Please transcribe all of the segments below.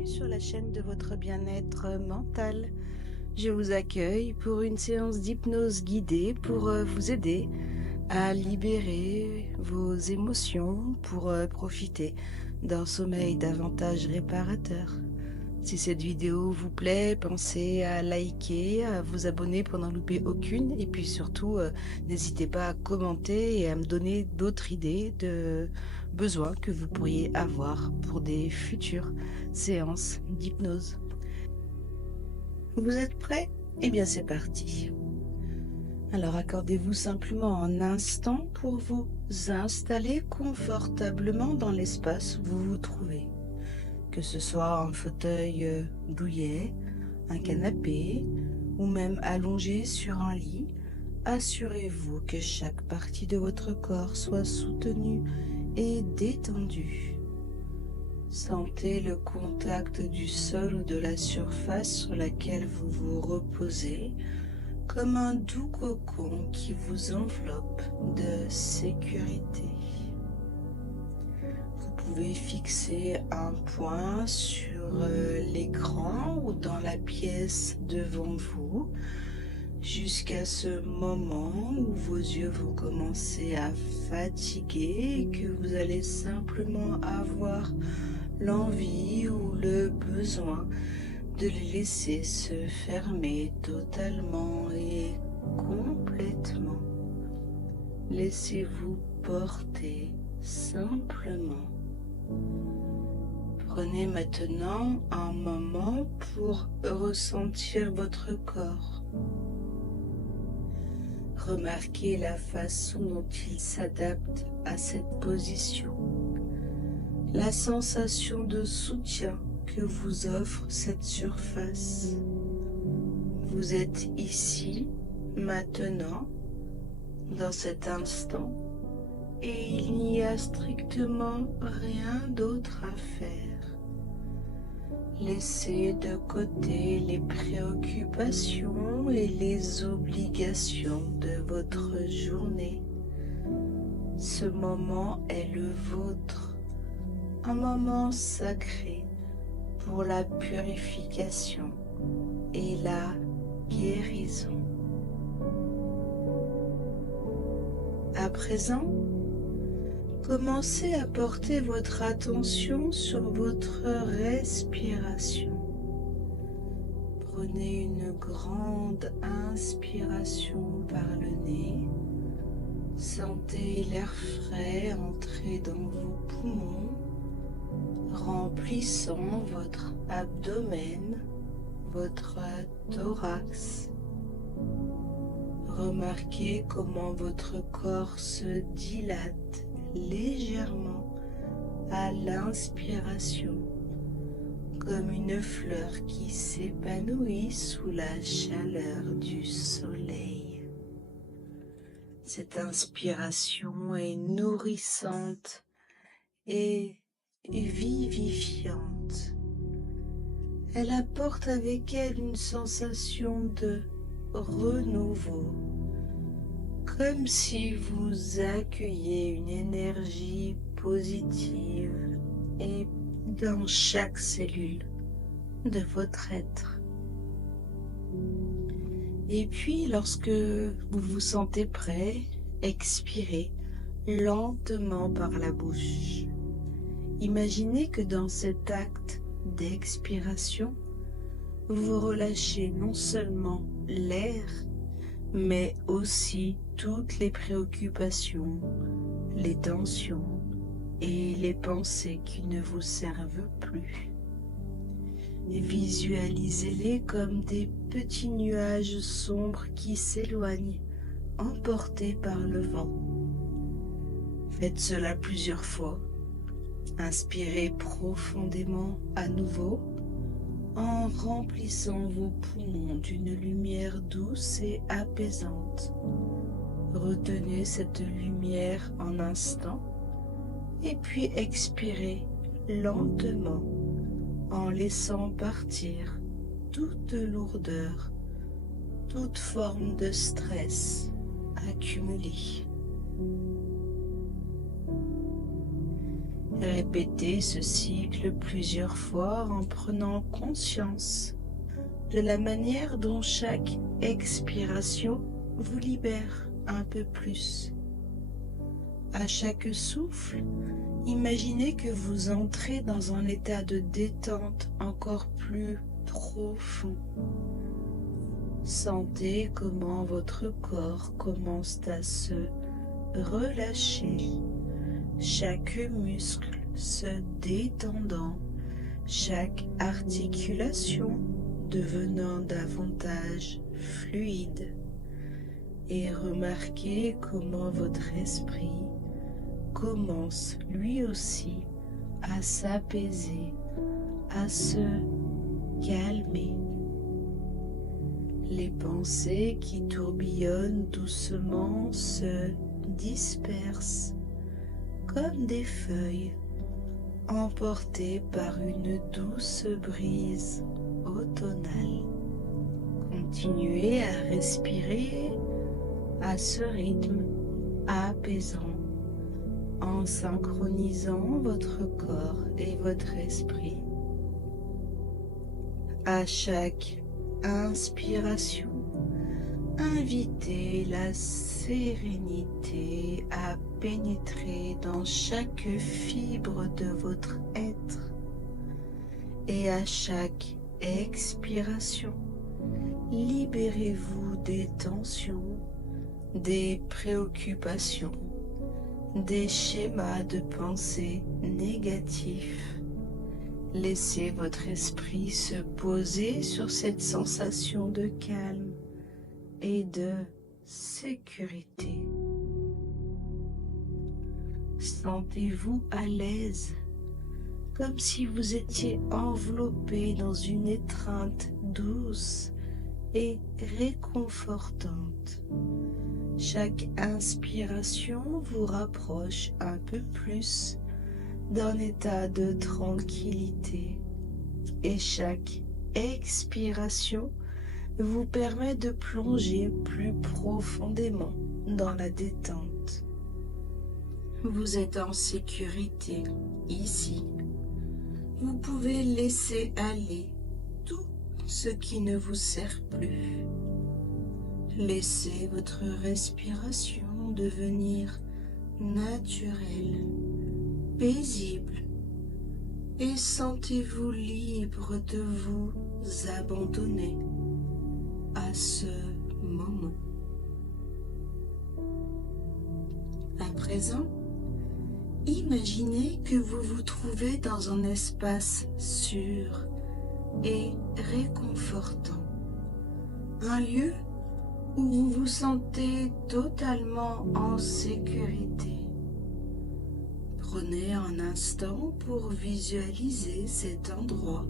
bienvenue sur la chaîne de votre bien-être mental. Je vous accueille pour une séance d'hypnose guidée pour vous aider à libérer vos émotions pour profiter d'un sommeil davantage réparateur. Si cette vidéo vous plaît, pensez à liker, à vous abonner pour n'en louper aucune et puis surtout, n'hésitez pas à commenter et à me donner d'autres idées de besoins que vous pourriez avoir pour des futures séances d'hypnose. Vous êtes prêts? Eh bien c'est parti. Alors accordez-vous simplement un instant pour vous installer confortablement dans l'espace où vous vous trouvez. Que ce soit un fauteuil douillet, un canapé ou même allongé sur un lit, assurez-vous que chaque partie de votre corps soit soutenue et détendue. Sentez le contact du sol ou de la surface sur laquelle vous vous reposez comme un doux cocon qui vous enveloppe de sécurité. Vous pouvez fixer un point sur l'écran ou dans la pièce devant vous jusqu'à ce moment où vos yeux vont commencer à fatiguer et que vous allez simplement avoir l'envie ou le besoin de les laisser se fermer totalement et complètement. Laissez-vous porter simplement. Prenez maintenant un moment pour ressentir votre corps. Remarquez la façon dont il s'adapte à cette position. La sensation de soutien que vous offre cette surface. Vous êtes ici, maintenant, dans cet instant, et il n'y a strictement rien d'autre à faire. Laissez de côté les préoccupations et les obligations de votre journée. Ce moment est le vôtre, un moment sacré pour la purification et la guérison. À présent, commencez à porter votre attention sur votre respiration. Prenez une grande inspiration par le nez. Sentez l'air frais entrer dans vos poumons, remplissant votre abdomen, votre thorax. Remarquez comment votre corps se dilate légèrement à l'inspiration, comme une fleur qui s'épanouit sous la chaleur du soleil. Cette inspiration est nourrissante et vivifiante. Elle apporte avec elle une sensation de renouveau, comme si vous accueilliez une énergie positive et dans chaque cellule de votre être. Et puis, lorsque vous vous sentez prêt, expirez lentement par la bouche. Imaginez que dans cet acte d'expiration, vous relâchez non seulement l'air, mais aussi toutes les préoccupations, les tensions et les pensées qui ne vous servent plus. Visualisez-les comme des petits nuages sombres qui s'éloignent, emportés par le vent. Faites cela plusieurs fois. Inspirez profondément à nouveau en remplissant vos poumons d'une lumière douce et apaisante. Retenez cette lumière un instant et puis expirez lentement en laissant partir toute lourdeur, toute forme de stress accumulé. Répétez ce cycle plusieurs fois en prenant conscience de la manière dont chaque expiration vous libère un peu plus. À chaque souffle, imaginez que vous entrez dans un état de détente encore plus profond. Sentez comment votre corps commence à se relâcher, chaque muscle se détendant, chaque articulation devenant davantage fluide. Et remarquez comment votre esprit commence lui aussi à s'apaiser, à se calmer. Les pensées qui tourbillonnent doucement se dispersent comme des feuilles emportées par une douce brise automnale. Continuez à respirer à ce rythme apaisant en synchronisant votre corps et votre esprit. À chaque inspiration, invitez la sérénité à pénétrer dans chaque fibre de votre être. Et à chaque expiration, libérez-vous des tensions, des préoccupations, des schémas de pensée négatifs. Laissez votre esprit se poser sur cette sensation de calme et de sécurité. Sentez-vous à l'aise, comme si vous étiez enveloppé dans une étreinte douce et réconfortante. Chaque inspiration vous rapproche un peu plus d'un état de tranquillité et chaque expiration vous permet de plonger plus profondément dans la détente. Vous êtes en sécurité ici. Vous pouvez laisser aller tout ce qui ne vous sert plus. Laissez votre respiration devenir naturelle, paisible, et sentez-vous libre de vous abandonner à ce moment. À présent, imaginez que vous vous trouvez dans un espace sûr et réconfortant, un lieu où vous vous sentez totalement en sécurité. Prenez un instant pour visualiser cet endroit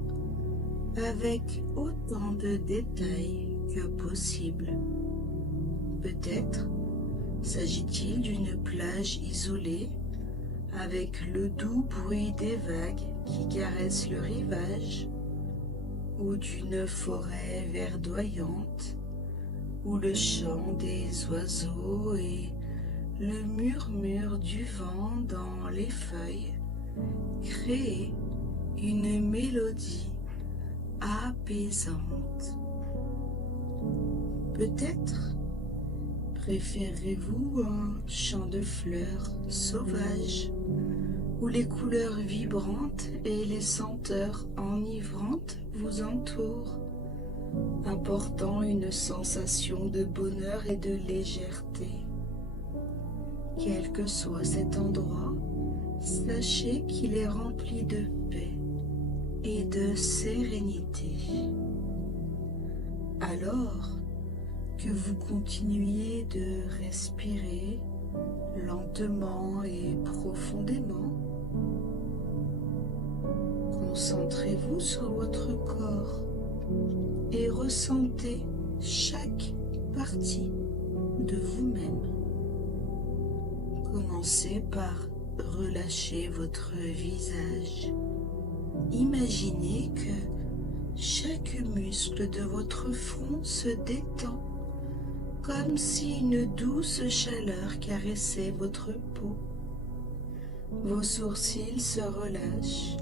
avec autant de détails que possible. Peut-être s'agit-il d'une plage isolée avec le doux bruit des vagues qui caressent le rivage, ou d'une forêt verdoyante où le chant des oiseaux et le murmure du vent dans les feuilles créent une mélodie apaisante. Peut-être préférez-vous un champ de fleurs sauvages où les couleurs vibrantes et les senteurs enivrantes vous entourent, apportant une sensation de bonheur et de légèreté. Quel que soit cet endroit, sachez qu'il est rempli de paix et de sérénité. Alors que vous continuiez de respirer lentement et profondément, concentrez-vous sur votre corps et ressentez chaque partie de vous-même. Commencez par relâcher votre visage. Imaginez que chaque muscle de votre front se détend, comme si une douce chaleur caressait votre peau. Vos sourcils se relâchent,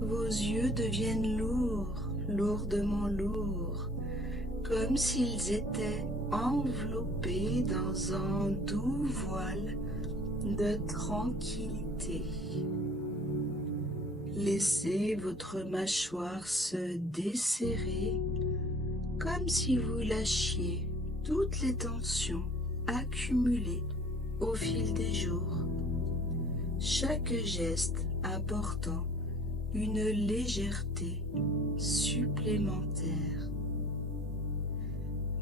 vos yeux deviennent lourds, lourdement lourds, comme s'ils étaient enveloppés dans un doux voile de tranquillité. Laissez votre mâchoire se desserrer comme si vous lâchiez toutes les tensions accumulées au fil des jours, chaque geste apportant une légèreté supplémentaire.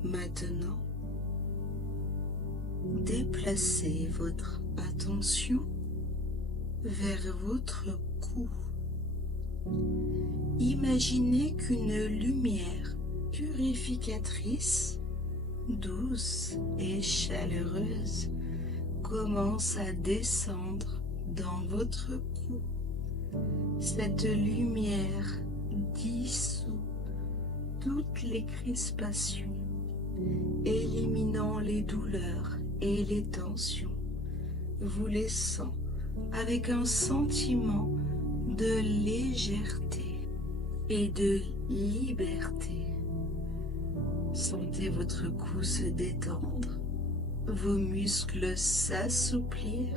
Maintenant, déplacez votre attention vers votre cou. Imaginez qu'une lumière purificatrice, douce et chaleureuse, commence à descendre dans votre cou. Cette lumière dissout toutes les crispations, éliminant les douleurs et les tensions, vous laissant avec un sentiment de légèreté et de liberté. Sentez votre cou se détendre, vos muscles s'assouplir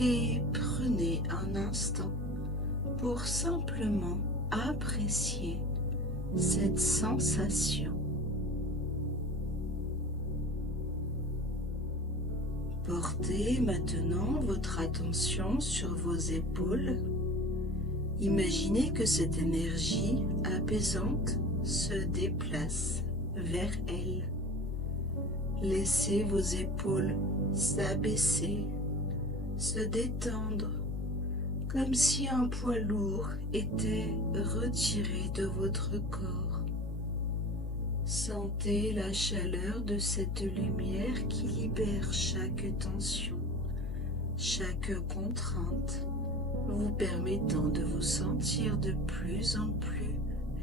et prenez un instant pour simplement apprécier cette sensation. Portez maintenant votre attention sur vos épaules. Imaginez que cette énergie apaisante se déplace vers elles. Laissez vos épaules s'abaisser, se détendre, comme si un poids lourd était retiré de votre corps. Sentez la chaleur de cette lumière qui libère chaque tension, chaque contrainte, vous permettant de vous sentir de plus en plus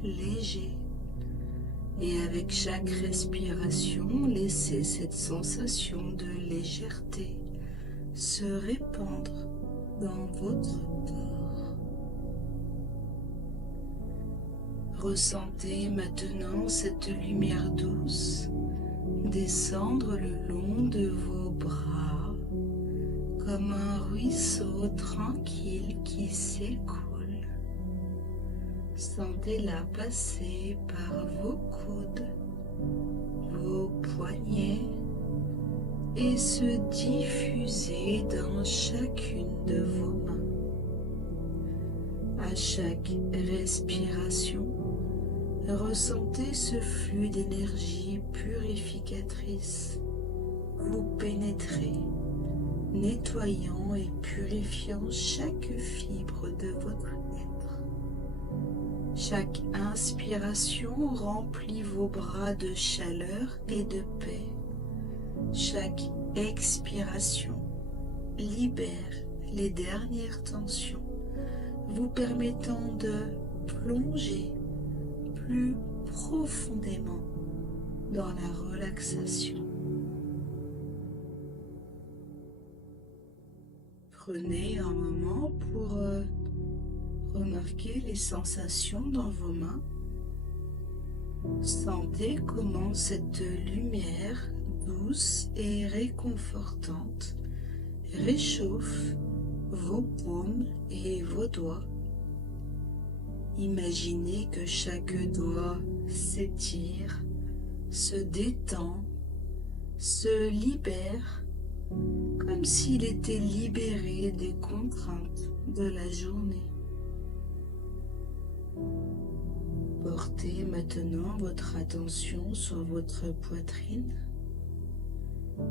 léger. Et avec chaque respiration, laissez cette sensation de légèreté se répandre dans votre corps. Ressentez maintenant cette lumière douce descendre le long de vos bras comme un ruisseau tranquille qui s'écoule. Sentez-la passer par vos coudes, vos poignets et se diffuser dans chacune de vos mains. À chaque respiration, ressentez ce flux d'énergie purificatrice vous pénétrer, nettoyant et purifiant chaque fibre de votre être. Chaque inspiration remplit vos bras de chaleur et de paix. Chaque expiration libère les dernières tensions, vous permettant de plonger plus profondément dans la relaxation. Prenez un moment pour remarquer les sensations dans vos mains. Sentez comment cette lumière douce et réconfortante réchauffe vos paumes et vos doigts. Imaginez que chaque doigt s'étire, se détend, se libère, comme s'il était libéré des contraintes de la journée. Portez maintenant votre attention sur votre poitrine.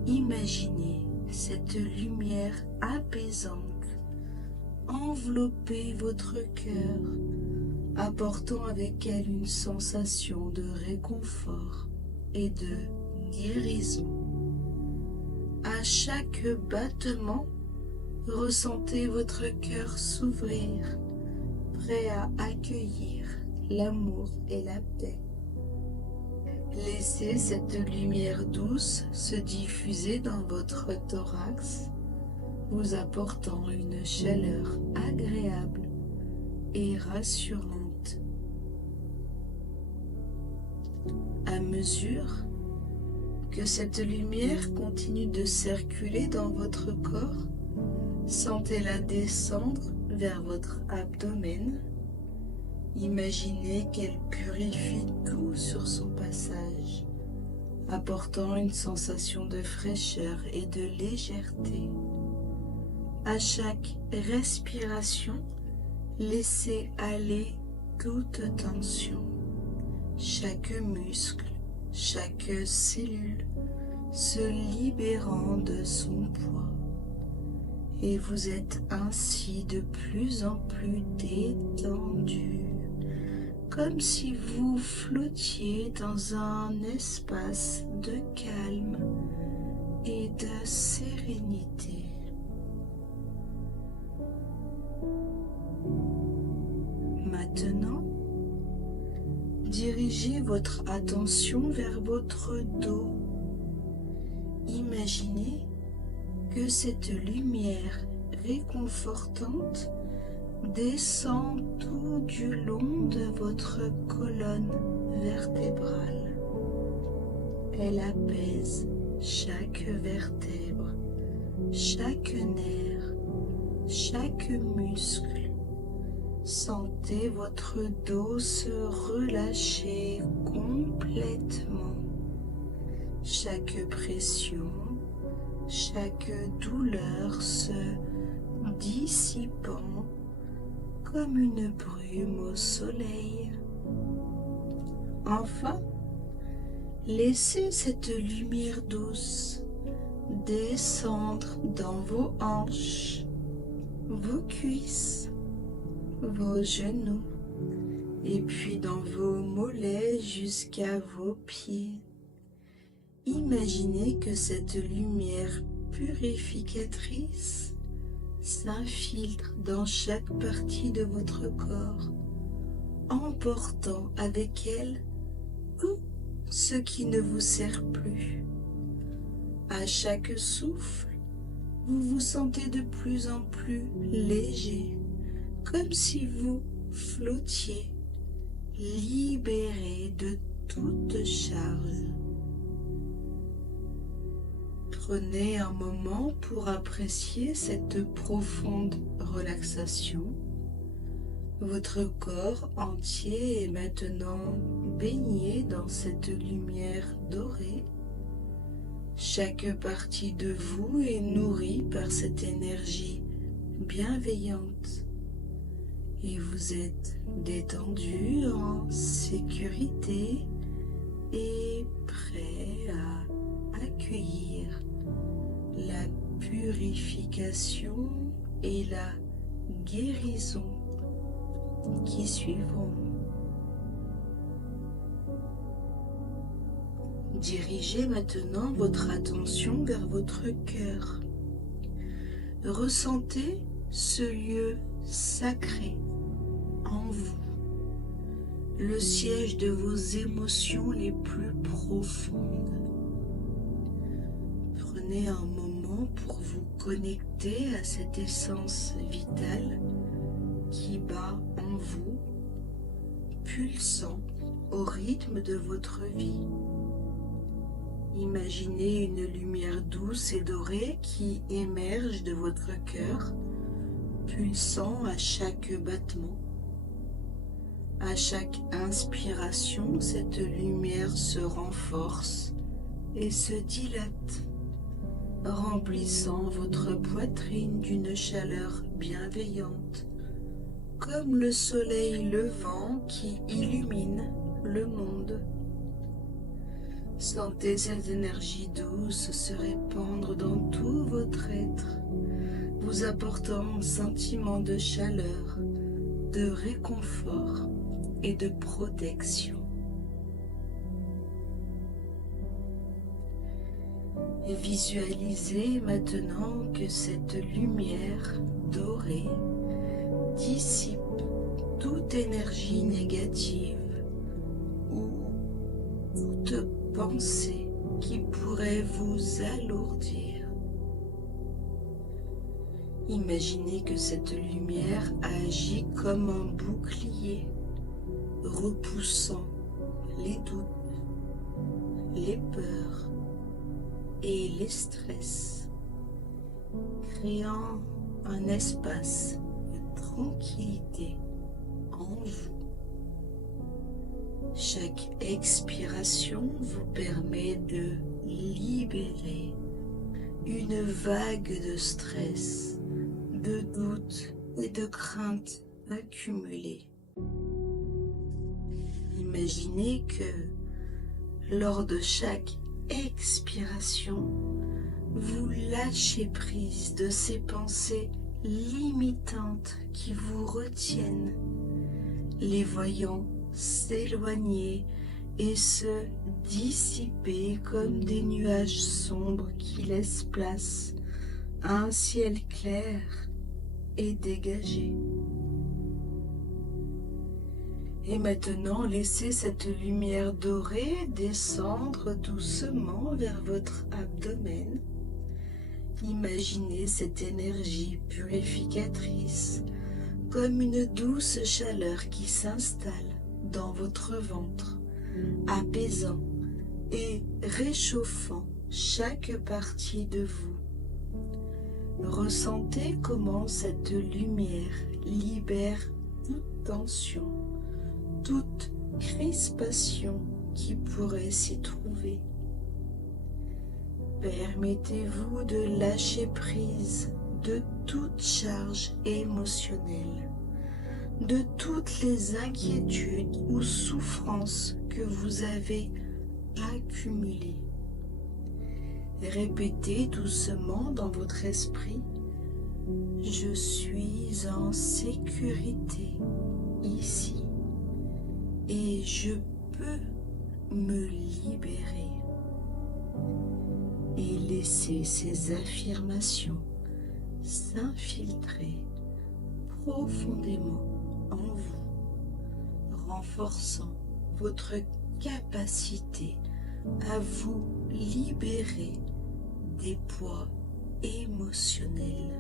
Imaginez cette lumière apaisante envelopper votre cœur, apportant avec elle une sensation de réconfort et de guérison. À chaque battement, ressentez votre cœur s'ouvrir, prêt à accueillir l'amour et la paix. Laissez cette lumière douce se diffuser dans votre thorax, vous apportant une chaleur agréable et rassurante. À mesure que cette lumière continue de circuler dans votre corps, sentez-la descendre vers votre abdomen. Imaginez qu'elle purifie tout sur son passage, apportant une sensation de fraîcheur et de légèreté. À chaque respiration, laissez aller toute tension. Chaque muscle, chaque cellule se libérant de son poids. Et vous êtes ainsi de plus en plus détendu, comme si vous flottiez dans un espace de calme et de sérénité. Maintenant, dirigez votre attention vers votre dos. Imaginez que cette lumière réconfortante descend tout du long de votre colonne vertébrale. Elle apaise chaque vertèbre, chaque nerf, chaque muscle. Sentez votre dos se relâcher complètement. Chaque pression, chaque douleur se dissipant comme une brume au soleil. Enfin, laissez cette lumière douce descendre dans vos hanches, vos cuisses, vos genoux, et puis dans vos mollets jusqu'à vos pieds. Imaginez que cette lumière purificatrice s'infiltre dans chaque partie de votre corps, emportant avec elle tout ce qui ne vous sert plus. À chaque souffle, vous vous sentez de plus en plus léger, comme si vous flottiez, libéré de toute charge. Prenez un moment pour apprécier cette profonde relaxation. Votre corps entier est maintenant baigné dans cette lumière dorée. Chaque partie de vous est nourrie par cette énergie bienveillante. Et vous êtes détendu, en sécurité et prêt à accueillir la purification et la guérison qui suivront. Dirigez maintenant votre attention vers votre cœur. Ressentez ce lieu sacré en vous, le siège de vos émotions les plus profondes. Prenez un moment pour vous connecter à cette essence vitale qui bat en vous, pulsant au rythme de votre vie. Imaginez une lumière douce et dorée qui émerge de votre cœur, pulsant à chaque battement. À chaque inspiration, cette lumière se renforce et se dilate, remplissant votre poitrine d'une chaleur bienveillante, comme le soleil levant qui illumine le monde. Sentez cette énergie douce se répandre dans tout votre être, vous apportant un sentiment de chaleur, de réconfort et de protection. Et visualisez maintenant que cette lumière dorée dissipe toute énergie négative ou toute pensée qui pourrait vous alourdir. Imaginez que cette lumière agit comme un bouclier, repoussant les doutes, les peurs et les stress, créant un espace de tranquillité en vous. Chaque expiration vous permet de libérer une vague de stress, de doutes et de craintes accumulées. Imaginez que lors de chaque expiration, vous lâchez prise de ces pensées limitantes qui vous retiennent, les voyant s'éloigner et se dissiper comme des nuages sombres qui laissent place à un ciel clair et dégagé. Et maintenant, laissez cette lumière dorée descendre doucement vers votre abdomen. Imaginez cette énergie purificatrice comme une douce chaleur qui s'installe dans votre ventre, apaisant et réchauffant chaque partie de vous. Ressentez comment cette lumière libère toute tension, toute crispation qui pourrait s'y trouver. Permettez-vous de lâcher prise de toute charge émotionnelle, de toutes les inquiétudes ou souffrances que vous avez accumulées. Répétez doucement dans votre esprit: je suis en sécurité ici et je peux me libérer. Et laissez ces affirmations s'infiltrer profondément en vous, renforçant votre capacité à vous libérer des poids émotionnels.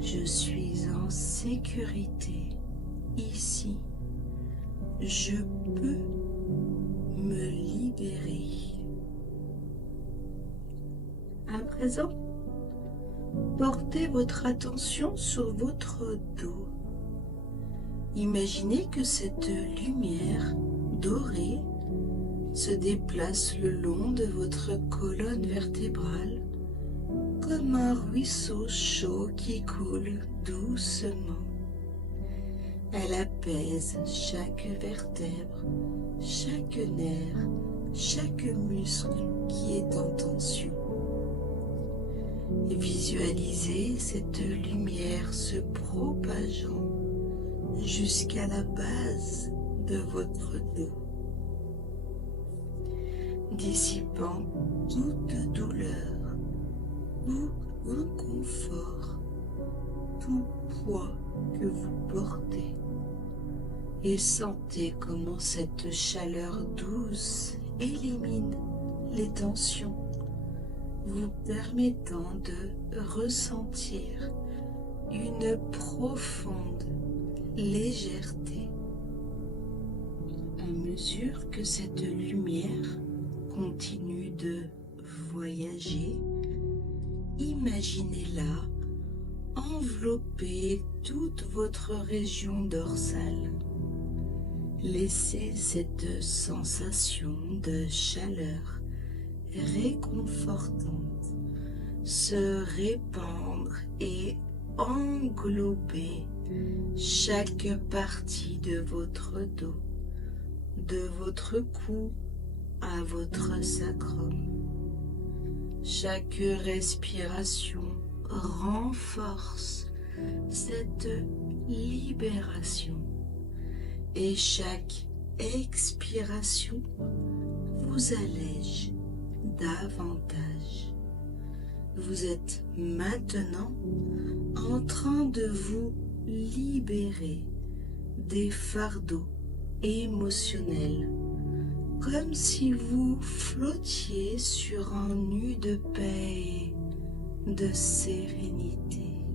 Je suis en sécurité ici. Je peux me libérer. À présent, portez votre attention sur votre dos. Imaginez que cette lumière dorée se déplace le long de votre colonne vertébrale comme un ruisseau chaud qui coule doucement. Elle apaise chaque vertèbre, chaque nerf, chaque muscle qui est en tension. Et visualisez cette lumière se propageant jusqu'à la base de votre dos, dissipant toute douleur, tout inconfort, tout poids que vous portez. Et sentez comment cette chaleur douce élimine les tensions, vous permettant de ressentir une profonde légèreté. À mesure que cette lumière continue de voyager, imaginez-la envelopper toute votre région dorsale. Laissez cette sensation de chaleur réconfortante se répandre et englober chaque partie de votre dos, de votre cou à votre sacrum. Chaque respiration renforce cette libération et chaque expiration vous allège davantage. Vous êtes maintenant en train de vous libérer des fardeaux émotionnels, comme si vous flottiez sur un nu de paix de sérénité.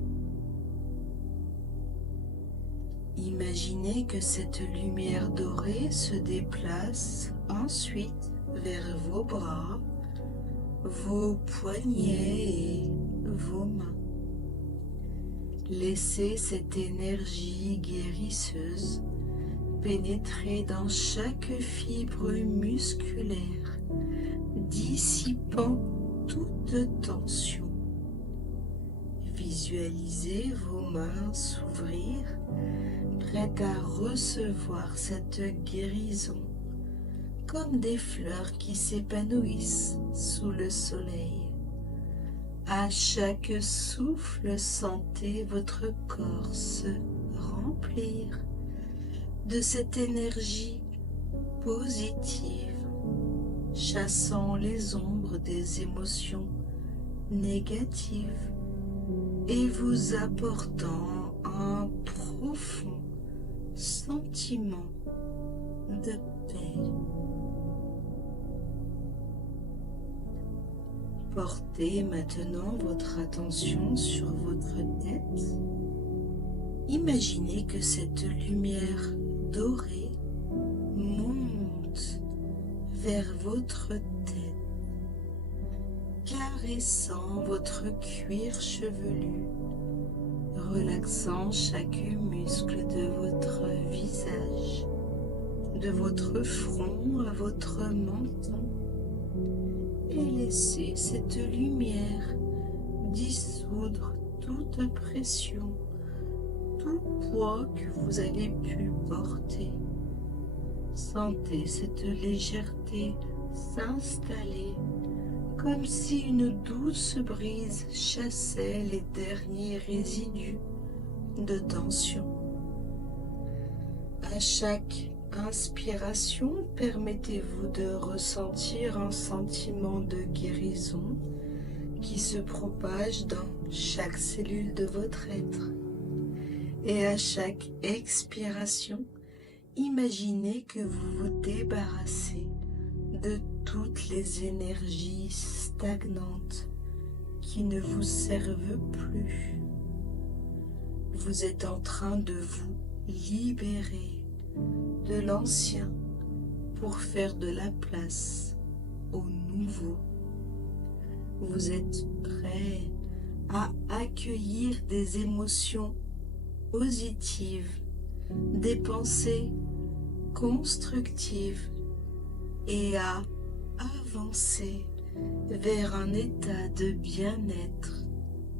Imaginez que cette lumière dorée se déplace ensuite vers vos bras, vos poignets et vos mains. Laissez cette énergie guérisseuse pénétrer dans chaque fibre musculaire, dissipant toute tension. Visualisez vos mains s'ouvrir, prêtes à recevoir cette guérison, comme des fleurs qui s'épanouissent sous le soleil. À chaque souffle, sentez votre corps se remplir de cette énergie positive, chassant les ombres des émotions négatives et vous apportant un profond sentiment de paix. Portez maintenant votre attention sur votre tête. Imaginez que cette lumière dorée monte vers votre tête, caressant votre cuir chevelu, relaxant chaque muscle de votre visage, de votre front à votre menton, et laissez cette lumière dissoudre toute pression, tout poids que vous avez pu porter. Sentez cette légèreté s'installer comme si une douce brise chassait les derniers résidus de tension. À chaque inspiration, permettez-vous de ressentir un sentiment de guérison qui se propage dans chaque cellule de votre être. Et à chaque expiration, imaginez que vous vous débarrassez de toutes les énergies stagnantes qui ne vous servent plus. Vous êtes en train de vous libérer de l'ancien pour faire de la place au nouveau. Vous êtes prêt à accueillir des émotions positives, des pensées constructives et à avancer vers un état de bien-être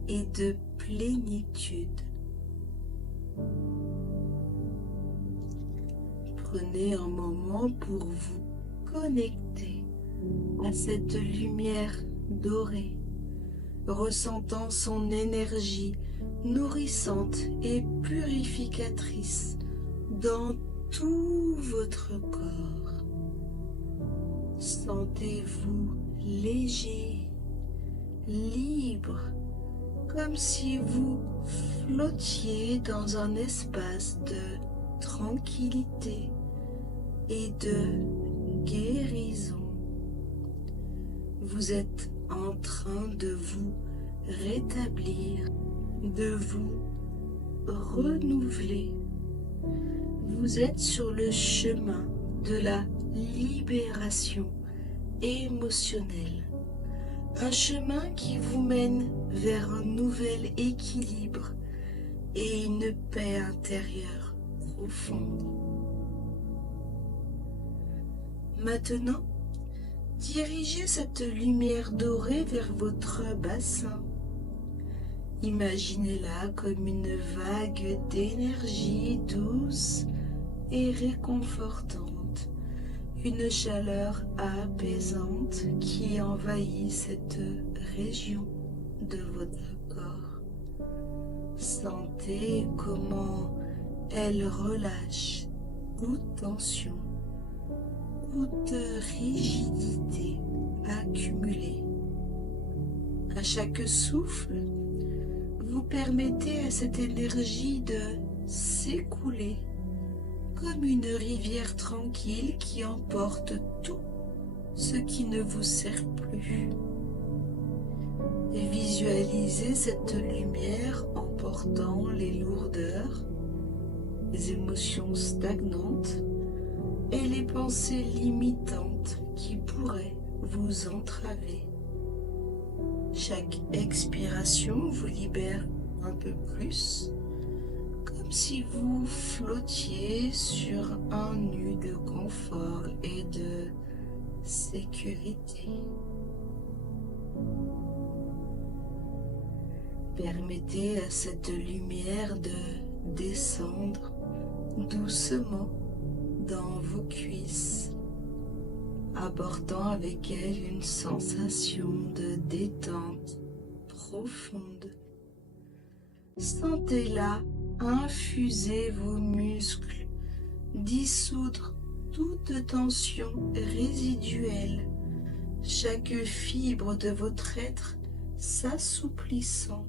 et de plénitude. Prenez un moment pour vous connecter à cette lumière dorée, ressentant son énergie nourrissante et purificatrice dans tout votre corps. Sentez-vous léger, libre, comme si vous flottiez dans un espace de tranquillité et de guérison. Vous êtes en train de vous rétablir, de vous renouveler. Vous êtes sur le chemin de la libération émotionnelle, un chemin qui vous mène vers un nouvel équilibre et une paix intérieure profonde. Maintenant, dirigez cette lumière dorée vers votre bassin. Imaginez-la comme une vague d'énergie douce et réconfortante, une chaleur apaisante qui envahit cette région de votre corps. Sentez comment elle relâche toute tension, toute rigidité accumulée. À chaque souffle, vous permettez à cette énergie de s'écouler comme une rivière tranquille qui emporte tout ce qui ne vous sert plus. Et visualisez cette lumière emportant les lourdeurs, les émotions stagnantes et les pensées limitantes qui pourraient vous entraver. Chaque expiration vous libère un peu plus, comme si vous flottiez sur un nid de confort et de sécurité. Permettez à cette lumière de descendre doucement dans vos cuisses, apportant avec elle une sensation de détente profonde. Sentez-la infuser vos muscles, dissoudre toute tension résiduelle, chaque fibre de votre être s'assouplissant.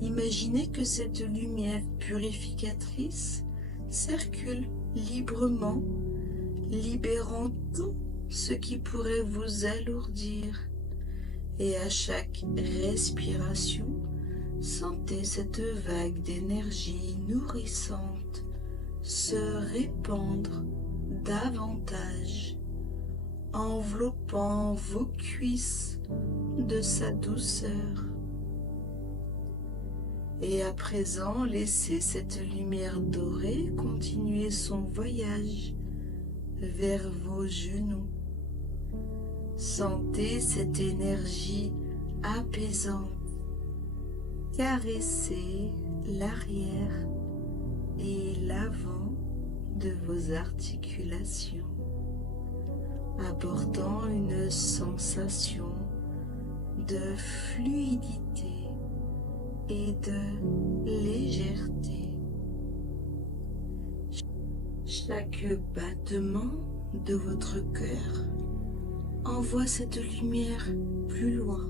Imaginez que cette lumière purificatrice circule librement, libérant tout ce qui pourrait vous alourdir. Et à chaque respiration, sentez cette vague d'énergie nourrissante se répandre davantage, enveloppant vos cuisses de sa douceur. Et à présent, laissez cette lumière dorée continuer son voyage vers vos genoux. Sentez cette énergie apaisante caresser l'arrière et l'avant de vos articulations, apportant une sensation de fluidité et de légèreté. Chaque battement de votre cœur envoie cette lumière plus loin,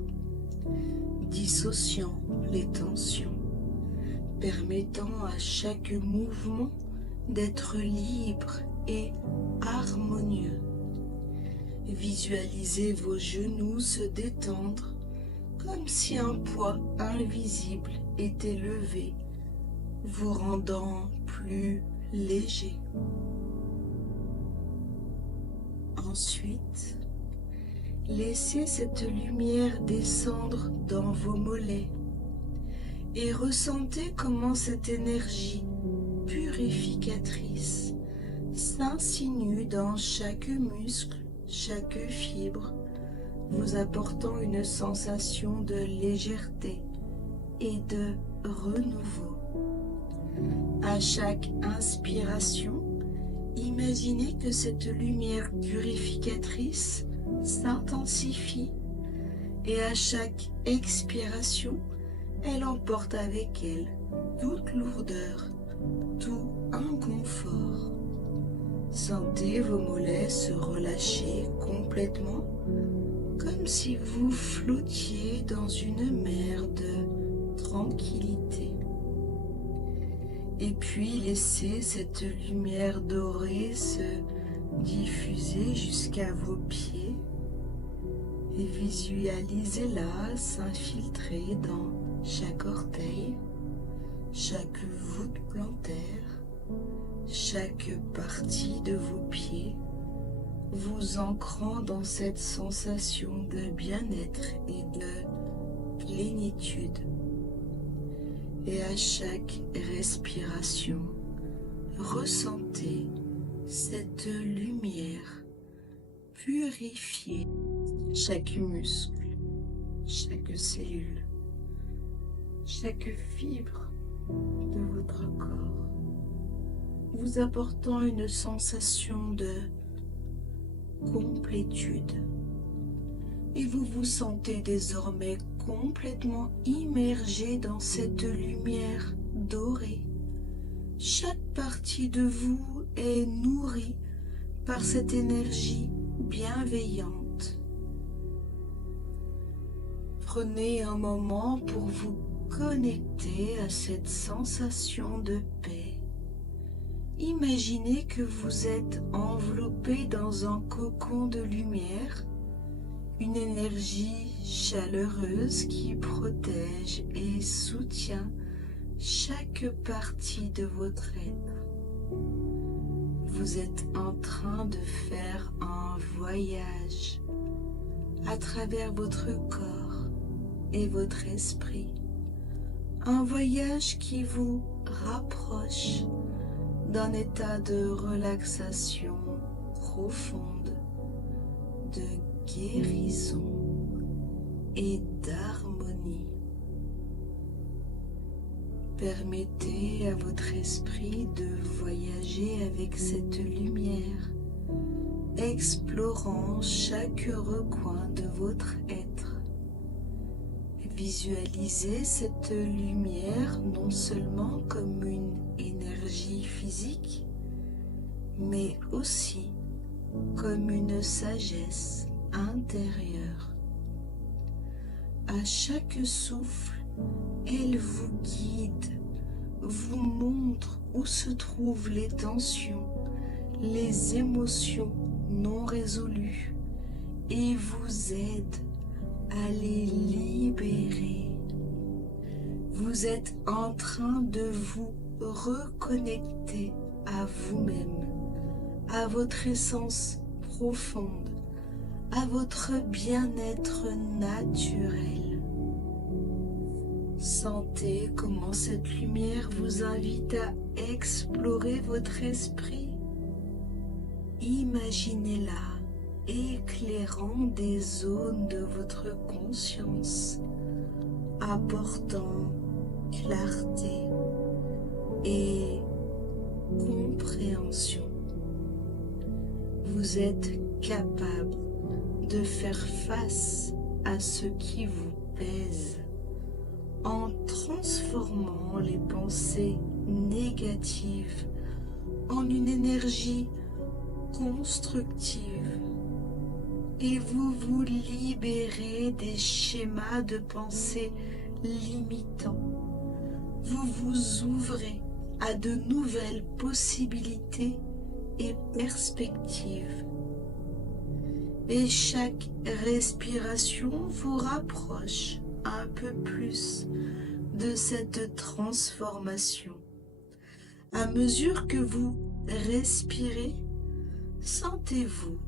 dissociant les tensions, permettant à chaque mouvement d'être libre et harmonieux. Visualisez vos genoux se détendre comme si un poids invisible était levé, vous rendant plus léger. Ensuite, laissez cette lumière descendre dans vos mollets et ressentez comment cette énergie purificatrice s'insinue dans chaque muscle, chaque fibre, vous apportant une sensation de légèreté et de renouveau. À chaque inspiration, imaginez que cette lumière purificatrice s'intensifie et à chaque expiration, elle emporte avec elle toute lourdeur, tout inconfort. Sentez vos mollets se relâcher complètement, comme si vous flottiez dans une mer de tranquillité. Et puis laissez cette lumière dorée se diffuser jusqu'à vos pieds et visualisez-la s'infiltrer dans chaque orteil, chaque voûte plantaire, chaque partie de vos pieds, vous ancrant dans cette sensation de bien-être et de plénitude. Et à chaque respiration, ressentez cette lumière purifier chaque muscle, chaque cellule, chaque fibre de votre corps, vous apportant une sensation de complétude. Et vous vous sentez désormais complètement immergé dans cette lumière dorée. Chaque partie de vous est nourrie par cette énergie bienveillante. Prenez un moment pour vous connecter à cette sensation de paix. Imaginez que vous êtes enveloppé dans un cocon de lumière une énergie chaleureuse qui protège et soutient chaque partie de votre être. Vous êtes en train de faire un voyage à travers votre corps et votre esprit. Un voyage qui vous rapproche d'un état de relaxation profonde, de guérison et d'harmonie. Permettez à votre esprit de voyager avec cette lumière, explorant chaque recoin de votre être. Visualisez cette lumière non seulement comme une énergie physique, mais aussi comme une sagesse intérieure. À chaque souffle, elle vous guide, vous montre où se trouvent les tensions, les émotions non résolues et vous aide à les libérer. Vous êtes en train de vous reconnecter à vous-même, à votre essence profonde, à votre bien-être naturel. Sentez comment cette lumière vous invite à explorer votre esprit. Imaginez-la éclairant des zones de votre conscience, apportant clarté et compréhension. Vous êtes capable de faire face à ce qui vous pèse en transformant les pensées négatives en une énergie constructive. Et vous vous libérez des schémas de pensée limitants. Vous vous ouvrez à de nouvelles possibilités et perspectives. Et chaque respiration vous rapproche un peu plus de cette transformation. À mesure que vous respirez, sentez-vous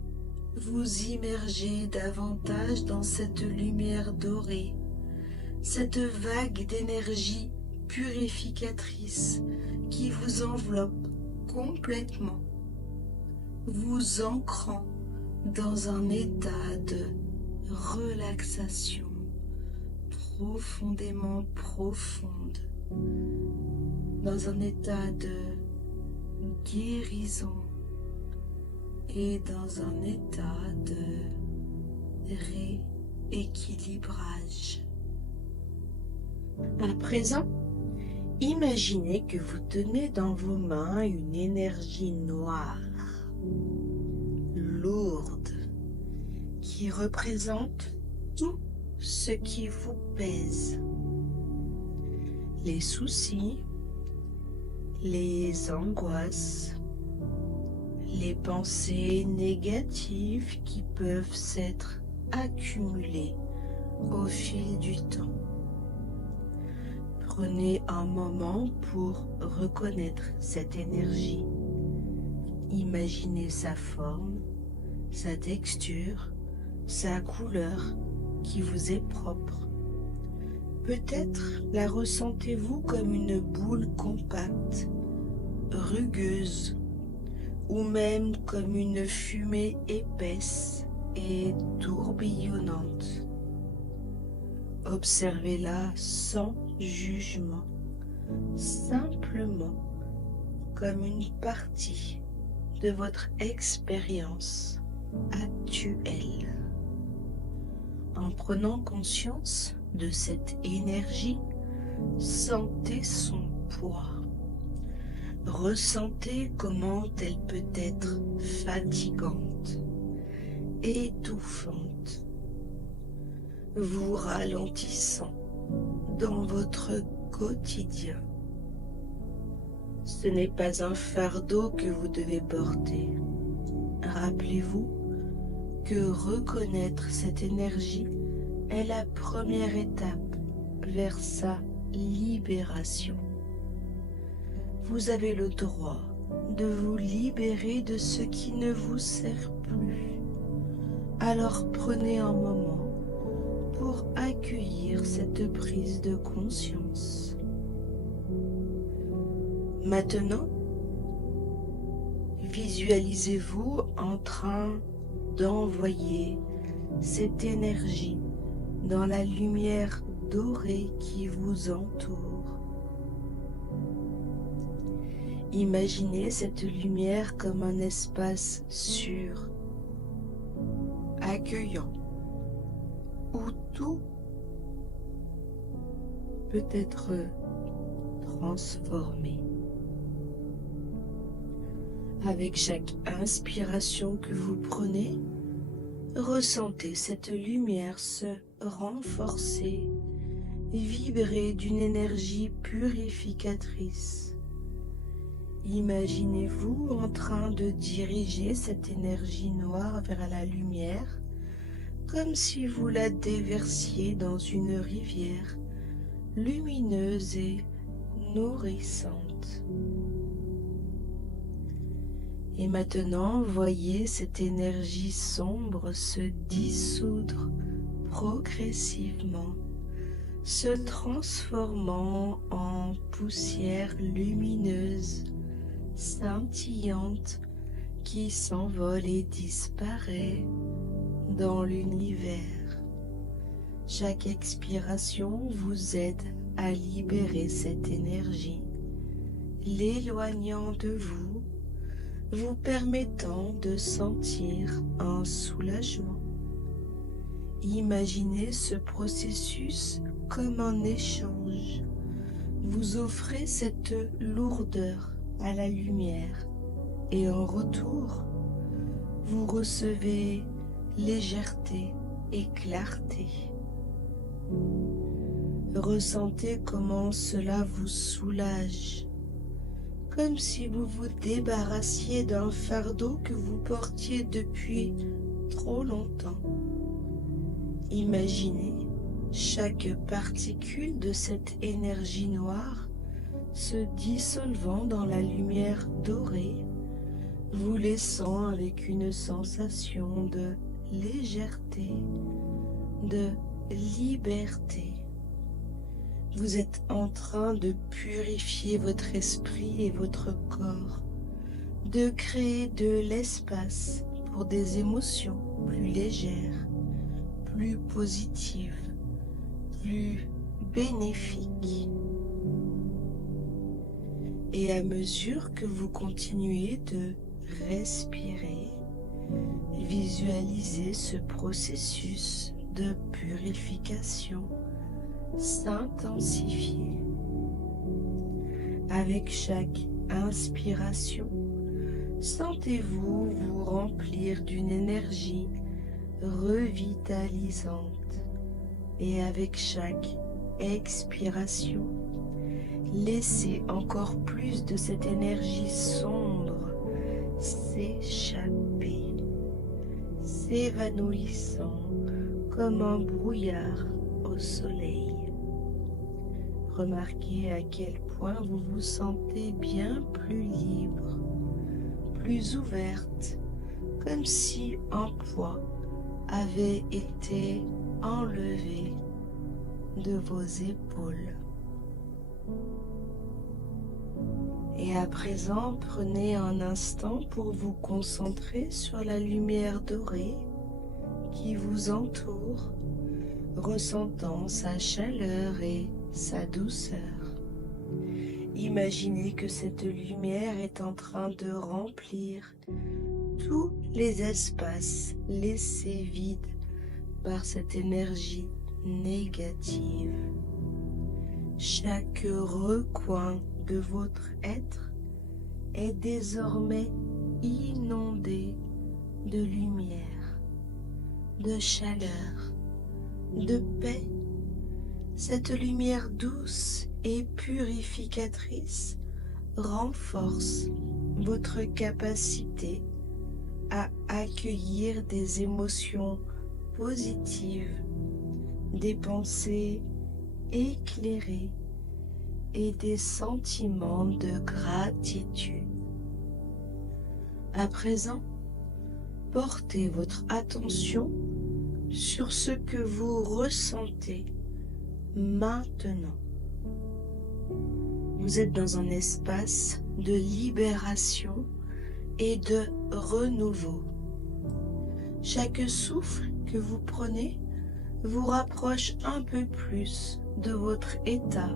vous immerger davantage dans cette lumière dorée, cette vague d'énergie purificatrice qui vous enveloppe complètement, vous ancrant dans un état de relaxation profondément profonde, dans un état de guérison et dans un état de rééquilibrage. À présent, imaginez que vous tenez dans vos mains une énergie noire, lourde, qui représente tout ce qui vous pèse. Les soucis, les angoisses, les pensées négatives qui peuvent s'être accumulées au fil du temps. Prenez un moment pour reconnaître cette énergie. Imaginez sa forme, sa texture, sa couleur qui vous est propre. Peut-être la ressentez-vous comme une boule compacte, rugueuse, ou même comme une fumée épaisse et tourbillonnante. Observez-la sans jugement, simplement comme une partie de votre expérience actuelle. En prenant conscience de cette énergie, sentez son poids. Ressentez comment elle peut être fatigante, étouffante, vous ralentissant dans votre quotidien. Ce n'est pas un fardeau que vous devez porter. Rappelez-vous que reconnaître cette énergie est la première étape vers sa libération. Vous avez le droit de vous libérer de ce qui ne vous sert plus. Alors prenez un moment pour accueillir cette prise de conscience. Maintenant, visualisez-vous en train d'envoyer cette énergie dans la lumière dorée qui vous entoure. Imaginez cette lumière comme un espace sûr, accueillant, où tout peut être transformé. Avec chaque inspiration que vous prenez, ressentez cette lumière se renforcer, vibrer d'une énergie purificatrice. Imaginez-vous en train de diriger cette énergie noire vers la lumière, comme si vous la déversiez dans une rivière lumineuse et nourrissante. Et maintenant, voyez cette énergie sombre se dissoudre progressivement, se transformant en poussière lumineuse, scintillante, qui s'envole et disparaît dans l'univers. Chaque expiration vous aide à libérer cette énergie, l'éloignant de vous, vous permettant de sentir un soulagement. Imaginez ce processus comme un échange. Vous offrez cette lourdeur à la lumière et en retour, vous recevez légèreté et clarté. Ressentez comment cela vous soulage, comme si vous vous débarrassiez d'un fardeau que vous portiez depuis trop longtemps. Imaginez chaque particule de cette énergie noire se dissolvant dans la lumière dorée, vous laissant avec une sensation de légèreté, de liberté. Vous êtes en train de purifier votre esprit et votre corps, de créer de l'espace pour des émotions plus légères, plus positives, plus bénéfiques. Et à mesure que vous continuez de respirer, visualisez ce processus de purification s'intensifier. Avec chaque inspiration, sentez-vous vous remplir d'une énergie revitalisante et avec chaque expiration, laissez encore plus de cette énergie sombre s'échapper, s'évanouissant comme un brouillard au soleil. Remarquez à quel point vous vous sentez bien plus libre, plus ouverte, comme si un poids avait été enlevé de vos épaules. Et à présent, prenez un instant pour vous concentrer sur la lumière dorée qui vous entoure, ressentant sa chaleur et sa douceur. Imaginez que cette lumière est en train de remplir tous les espaces laissés vides par cette énergie négative. Chaque recoin de votre être est désormais inondé de lumière, de chaleur, de paix. Cette lumière douce et purificatrice renforce votre capacité à accueillir des émotions positives, des pensées éclairées et des sentiments de gratitude. À présent, portez votre attention sur ce que vous ressentez maintenant. Vous êtes dans un espace de libération et de renouveau. Chaque souffle que vous prenez vous rapproche un peu plus de votre état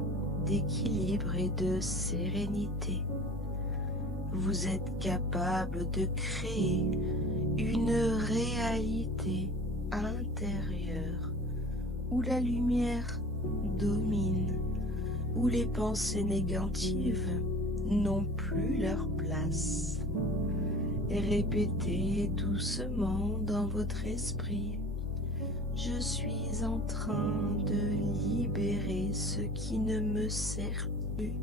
d'équilibre et de sérénité. Vous êtes capable de créer une réalité intérieure où la lumière domine, où les pensées négatives n'ont plus leur place. Et répétez doucement dans votre esprit: je suis en train de libérer ce qui ne me sert plus.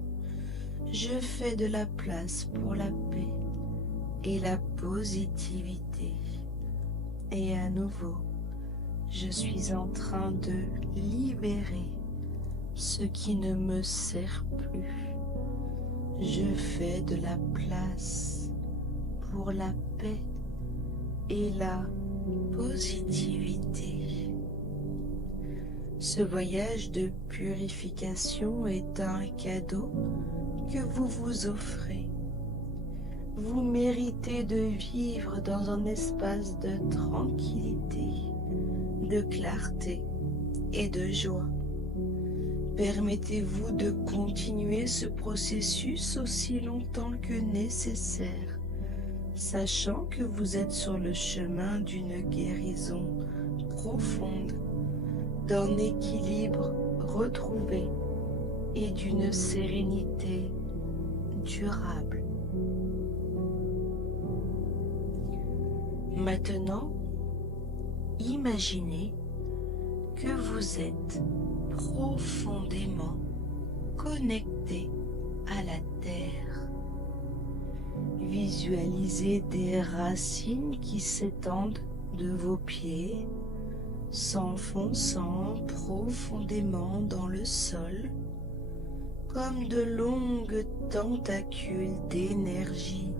Je fais de la place pour la paix et la positivité. Et à nouveau, je suis en train de libérer ce qui ne me sert plus. Je fais de la place pour la paix et la positivité. Ce voyage de purification est un cadeau que vous vous offrez. Vous méritez de vivre dans un espace de tranquillité, de clarté et de joie. Permettez-vous de continuer ce processus aussi longtemps que nécessaire, sachant que vous êtes sur le chemin d'une guérison profonde, d'un équilibre retrouvé et d'une sérénité durable. Maintenant, imaginez que vous êtes profondément connecté à la terre. Visualisez des racines qui s'étendent de vos pieds, s'enfonçant profondément dans le sol, comme de longues tentacules d'énergie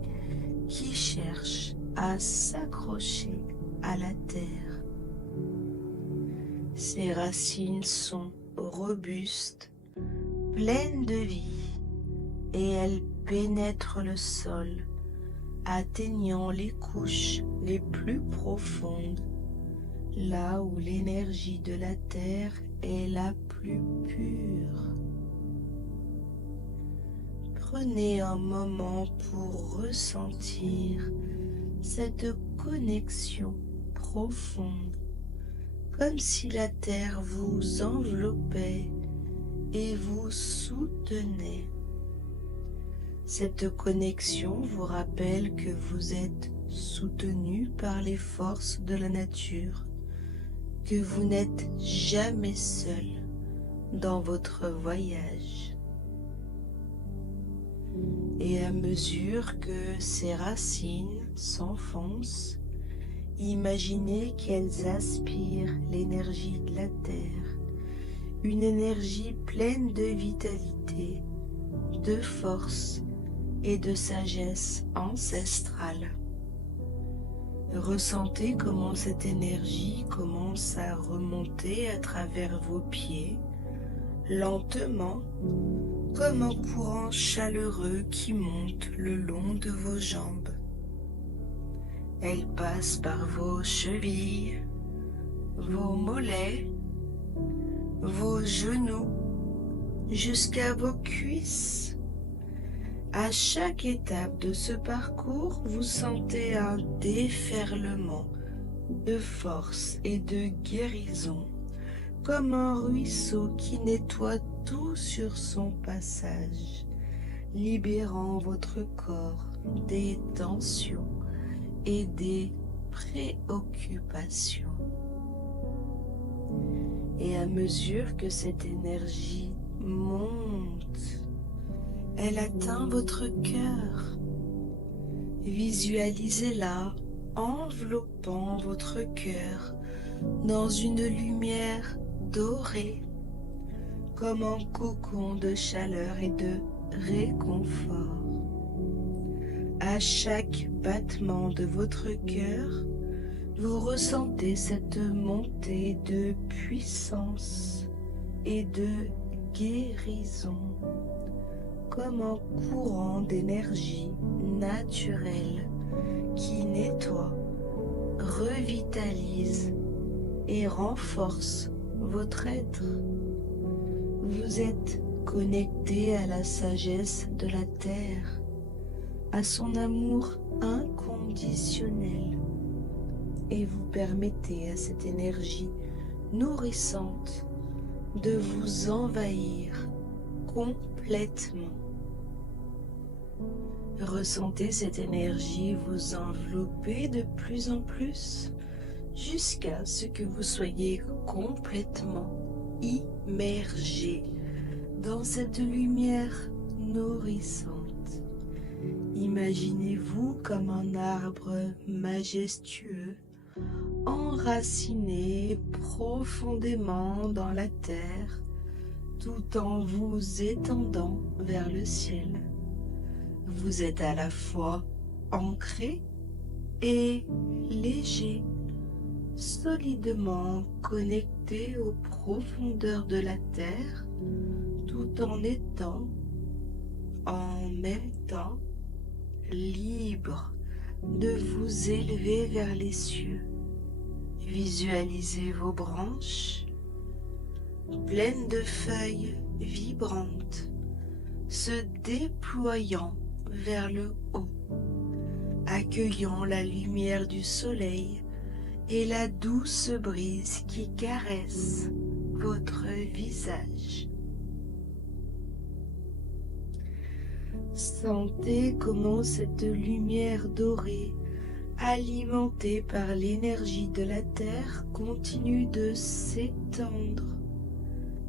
qui cherchent à s'accrocher à la terre. Ces racines sont robustes, pleines de vie, et elles pénètrent le sol, atteignant les couches les plus profondes, là où l'énergie de la terre est la plus pure. Prenez un moment pour ressentir cette connexion profonde, comme si la terre vous enveloppait et vous soutenait. Cette connexion vous rappelle que vous êtes soutenu par les forces de la nature, que vous n'êtes jamais seul dans votre voyage. Et à mesure que ces racines s'enfoncent, imaginez qu'elles aspirent l'énergie de la terre, une énergie pleine de vitalité, de force et de sagesse ancestrale. Ressentez comment cette énergie commence à remonter à travers vos pieds, lentement, comme un courant chaleureux qui monte le long de vos jambes. Elle passe par vos chevilles, vos mollets, vos genoux, jusqu'à vos cuisses. À chaque étape de ce parcours, vous sentez un déferlement de force et de guérison, comme un ruisseau qui nettoie tout sur son passage, libérant votre corps des tensions et des préoccupations. Et à mesure que cette énergie monte, elle atteint votre cœur. Visualisez-la enveloppant votre cœur dans une lumière dorée, comme un cocon de chaleur et de réconfort. À chaque battement de votre cœur, vous ressentez cette montée de puissance et de guérison, comme un courant d'énergie naturelle qui nettoie, revitalise et renforce votre être. Vous êtes connecté à la sagesse de la terre, à son amour inconditionnel, et vous permettez à cette énergie nourrissante de vous envahir complètement. Ressentez cette énergie vous envelopper de plus en plus jusqu'à ce que vous soyez complètement immergé dans cette lumière nourrissante. Imaginez-vous comme un arbre majestueux, enraciné profondément dans la terre, tout en vous étendant vers le ciel. Vous êtes à la fois ancré et léger, solidement connecté aux profondeurs de la terre, tout en étant en même temps libre de vous élever vers les cieux. Visualisez vos branches pleines de feuilles vibrantes se déployant vers le haut, accueillant la lumière du soleil et la douce brise qui caresse votre visage. Sentez comment cette lumière dorée, alimentée par l'énergie de la terre, continue de s'étendre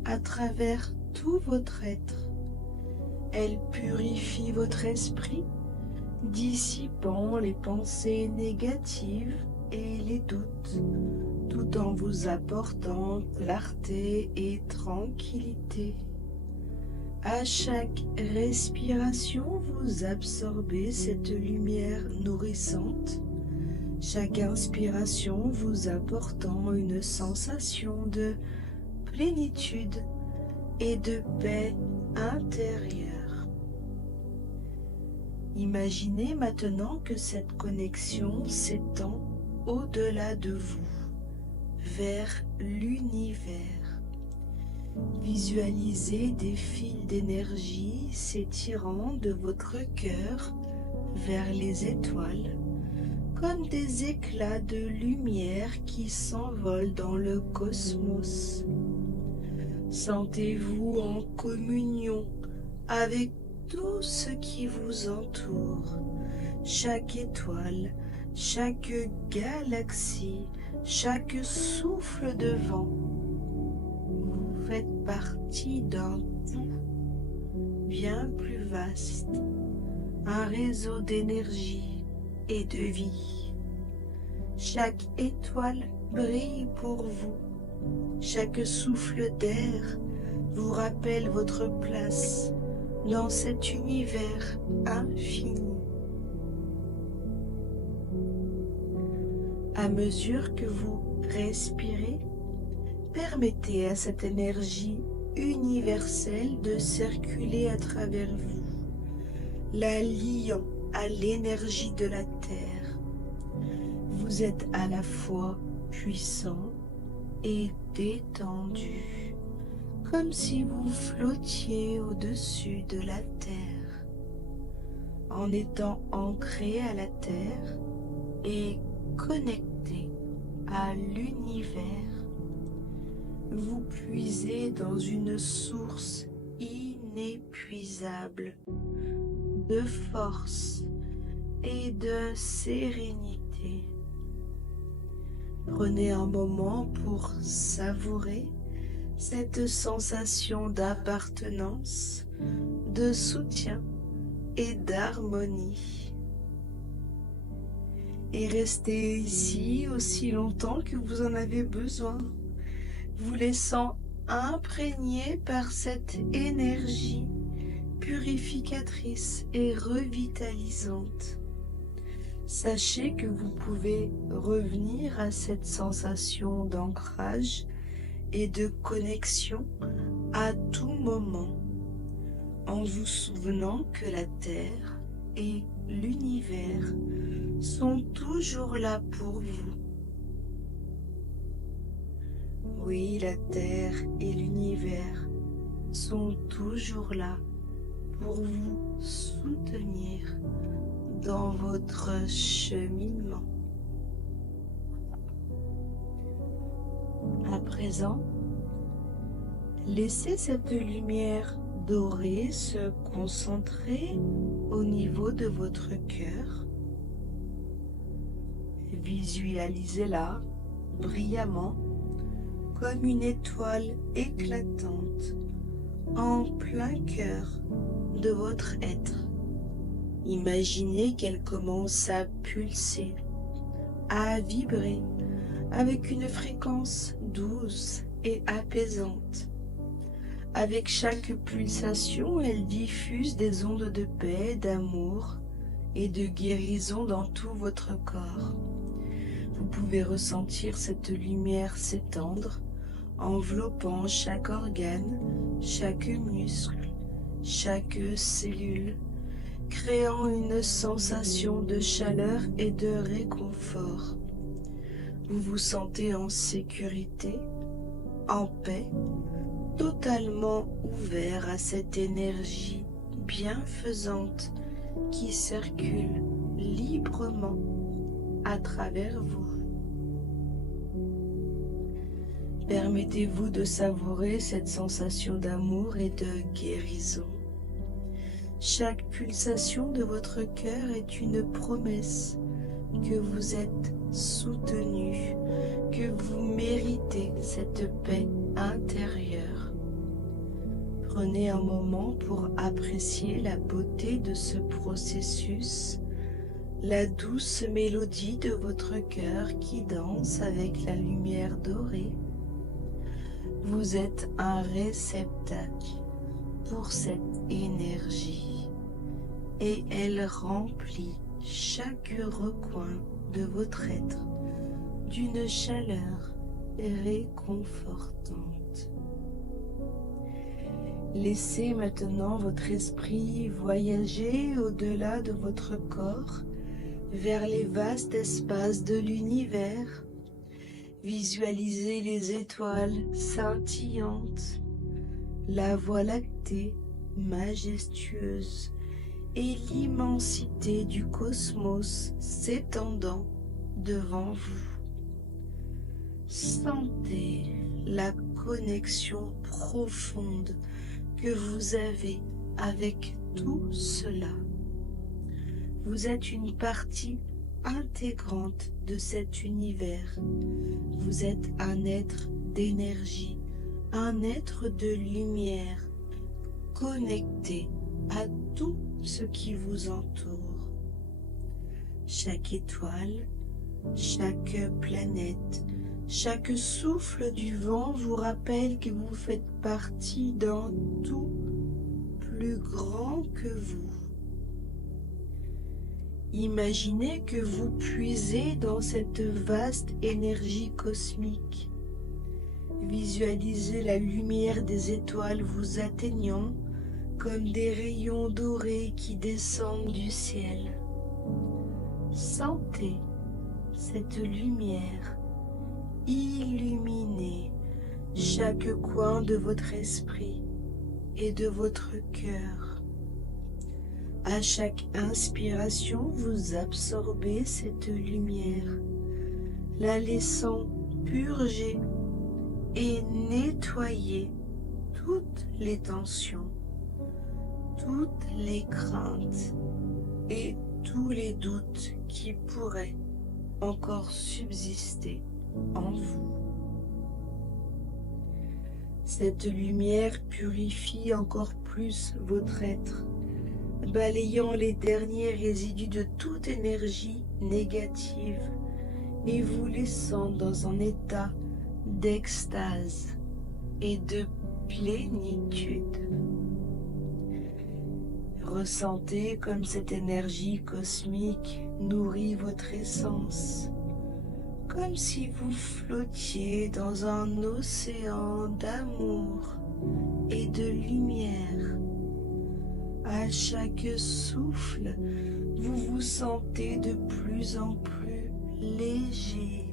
à travers tout votre être. Elle purifie votre esprit, dissipant les pensées négatives et les doutes, tout en vous apportant clarté et tranquillité. À chaque respiration, vous absorbez cette lumière nourrissante, chaque inspiration vous apportant une sensation de plénitude et de paix intérieure. Imaginez maintenant que cette connexion s'étend au-delà de vous, vers l'univers. Visualisez des fils d'énergie s'étirant de votre cœur vers les étoiles, comme des éclats de lumière qui s'envolent dans le cosmos. Sentez-vous en communion avec tout ce qui vous entoure, chaque étoile, chaque galaxie, chaque souffle de vent. Vous faites partie d'un tout bien plus vaste, un réseau d'énergie et de vie. Chaque étoile brille pour vous. Chaque souffle d'air vous rappelle votre place dans cet univers infini. À mesure que vous respirez, permettez à cette énergie universelle de circuler à travers vous, la liant à l'énergie de la terre. Vous êtes à la fois puissant et détendu, comme si vous flottiez au-dessus de la terre. En étant ancré à la terre et connecté à l'univers, vous puisez dans une source inépuisable de force et de sérénité. Prenez un moment pour savourer cette sensation d'appartenance, de soutien et d'harmonie. et restez ici aussi longtemps que vous en avez besoin, vous laissant imprégner par cette énergie purificatrice et revitalisante. Sachez que vous pouvez revenir à cette sensation d'ancrage et de connexion à tout moment, en vous souvenant que la Terre et l'univers sont toujours là pour vous. Oui, la Terre et l'univers sont toujours là pour vous soutenir dans votre cheminement. À présent, laissez cette lumière dorée se concentrer au niveau de votre cœur. Visualisez-la brillamment comme une étoile éclatante en plein cœur de votre être. Imaginez qu'elle commence à pulser, à vibrer avec une fréquence douce et apaisante. Avec chaque pulsation, elle diffuse des ondes de paix, d'amour et de guérison dans tout votre corps. Vous pouvez ressentir cette lumière s'étendre, enveloppant chaque organe, chaque muscle, chaque cellule, créant une sensation de chaleur et de réconfort. Vous vous sentez en sécurité, en paix, totalement ouvert à cette énergie bienfaisante qui circule librement à travers vous. Permettez-vous de savourer cette sensation d'amour et de guérison. Chaque pulsation de votre cœur est une promesse que vous êtes soutenu, que vous méritez cette paix intérieure. Prenez un moment pour apprécier la beauté de ce processus, la douce mélodie de votre cœur qui danse avec la lumière dorée. Vous êtes un réceptacle pour cette énergie et elle remplit chaque recoin de votre être d'une chaleur réconfortante. Laissez maintenant votre esprit voyager au-delà de votre corps vers les vastes espaces de l'univers. Visualisez les étoiles scintillantes, la Voie lactée majestueuse et l'immensité du cosmos s'étendant devant vous. Sentez la connexion profonde que vous avez avec tout cela. Vous êtes une partie intégrante de cet univers. Vous êtes un être d'énergie, un être de lumière, connecté à tout ce qui vous entoure. Chaque étoile, chaque planète, chaque souffle du vent vous rappelle que vous faites partie d'un tout plus grand que vous. Imaginez que vous puisez dans cette vaste énergie cosmique. Visualisez la lumière des étoiles vous atteignant comme des rayons dorés qui descendent du ciel. Sentez cette lumière illuminer chaque coin de votre esprit et de votre cœur. À chaque inspiration, vous absorbez cette lumière, la laissant purger et nettoyer toutes les tensions, toutes les craintes et tous les doutes qui pourraient encore subsister en vous. Cette lumière purifie encore plus votre être, balayant les derniers résidus de toute énergie négatives et vous laissant dans un état d'extase et de plénitude. Ressentez comme cette énergie cosmique nourrit votre essence, comme si vous flottiez dans un océan d'amour et de lumière. À chaque souffle, vous vous sentez de plus en plus léger,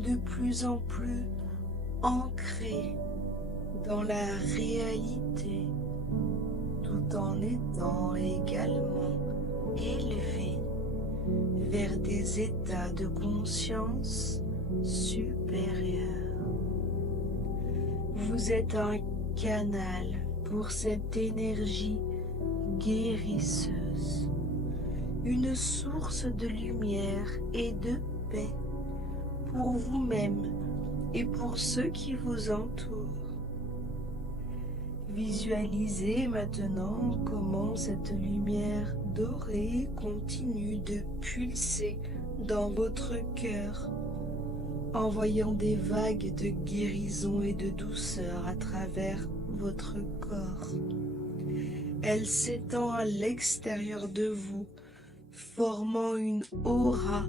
de plus en plus ancré dans la réalité, tout en étant également élevé vers des états de conscience supérieurs. Vous êtes un canal pour cette énergie guérisseuse, une source de lumière et de paix pour vous-même et pour ceux qui vous entourent. Visualisez maintenant comment cette lumière dorée continue de pulser dans votre cœur, envoyant des vagues de guérison et de douceur à travers votre corps. Elle s'étend à l'extérieur de vous, formant une aura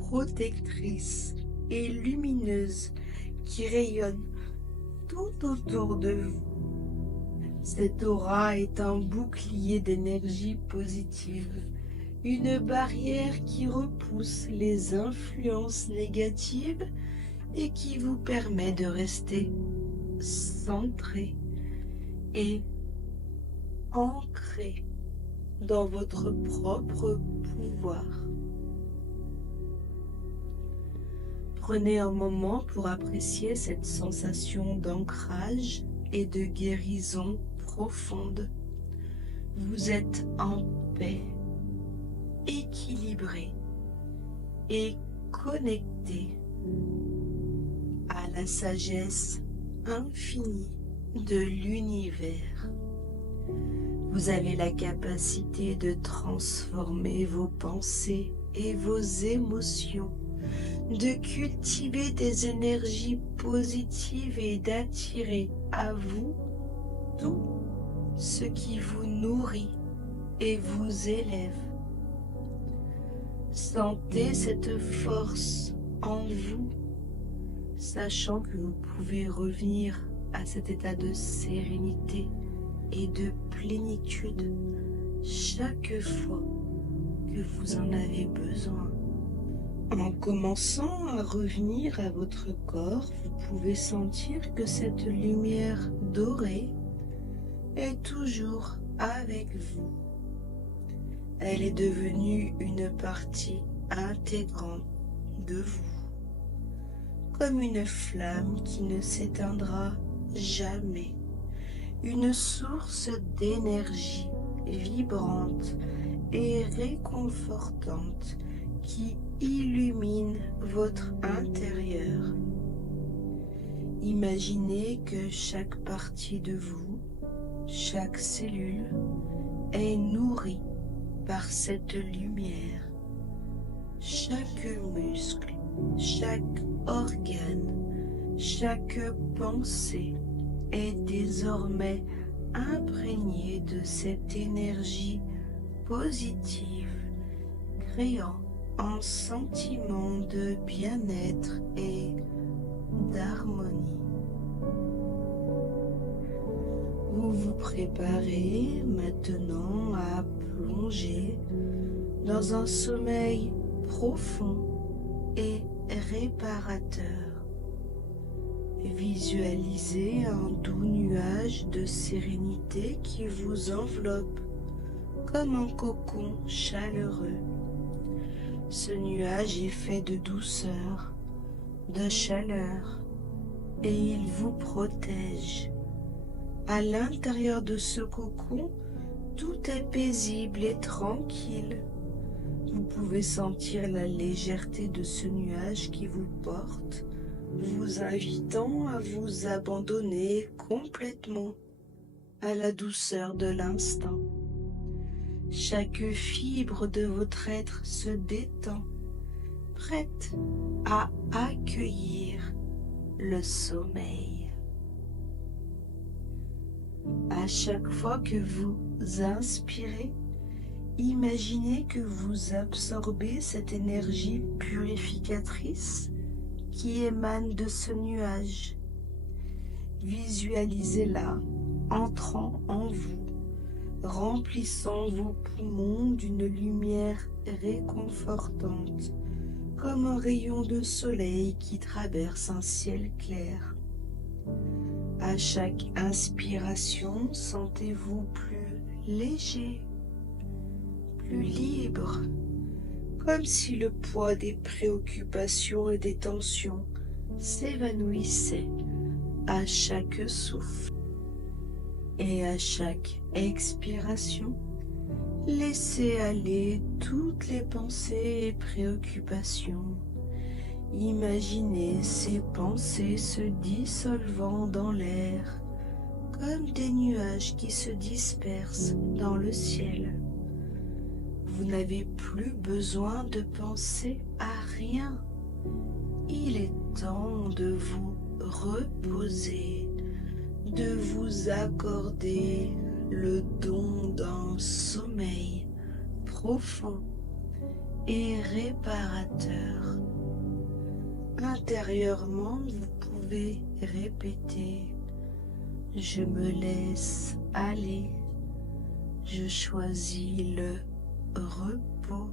protectrice et lumineuse qui rayonne tout autour de vous. Cette aura est un bouclier d'énergie positive, une barrière qui repousse les influences négatives et qui vous permet de rester centré et ancré dans votre propre pouvoir. Prenez un moment pour apprécier cette sensation d'ancrage et de guérison profonde. Vous êtes en paix, équilibré et connecté à la sagesse infinie de l'univers. Vous avez la capacité de transformer vos pensées et vos émotions, de cultiver des énergies positives et d'attirer à vous tout ce qui vous nourrit et vous élève. Sentez cette force en vous, sachant que vous pouvez revenir à cet état de sérénité et de plénitude chaque fois que vous en avez besoin. En commençant à revenir à votre corps, vous pouvez sentir que cette lumière dorée est toujours avec vous. Elle est devenue une partie intégrante de vous, comme une flamme qui ne s'éteindra jamais, une source d'énergie vibrante et réconfortante qui illumine votre intérieur. Imaginez que chaque partie de vous, chaque cellule, est nourrie par cette lumière. Chaque muscle, chaque organe, chaque pensée est désormais imprégné de cette énergie positive, créant un sentiment de bien-être et d'harmonie. Vous vous préparez maintenant à plonger dans un sommeil profond et réparateur. Visualisez un doux nuage de sérénité qui vous enveloppe comme un cocon chaleureux. Ce nuage est fait de douceur, de chaleur, et il vous protège. À l'intérieur de ce cocon, tout est paisible et tranquille. Vous pouvez sentir la légèreté de ce nuage qui vous porte, vous invitant à vous abandonner complètement à la douceur de l'instant. Chaque fibre de votre être se détend, prête à accueillir le sommeil. À chaque fois que vous inspirez, imaginez que vous absorbez cette énergie purificatrice qui émane de ce nuage. Visualisez-la entrant en vous, remplissant vos poumons d'une lumière réconfortante, comme un rayon de soleil qui traverse un ciel clair. À chaque inspiration, sentez-vous plus léger, plus libre, comme si le poids des préoccupations et des tensions s'évanouissait à chaque souffle. Et à chaque expiration, laissez aller toutes les pensées et préoccupations. Imaginez ces pensées se dissolvant dans l'air, comme des nuages qui se dispersent dans le ciel. Vous n'avez plus besoin de penser à rien. Il est temps de vous reposer, de vous accorder le don d'un sommeil profond et réparateur. Intérieurement, vous pouvez répéter « Je me laisse aller, je choisis le repos,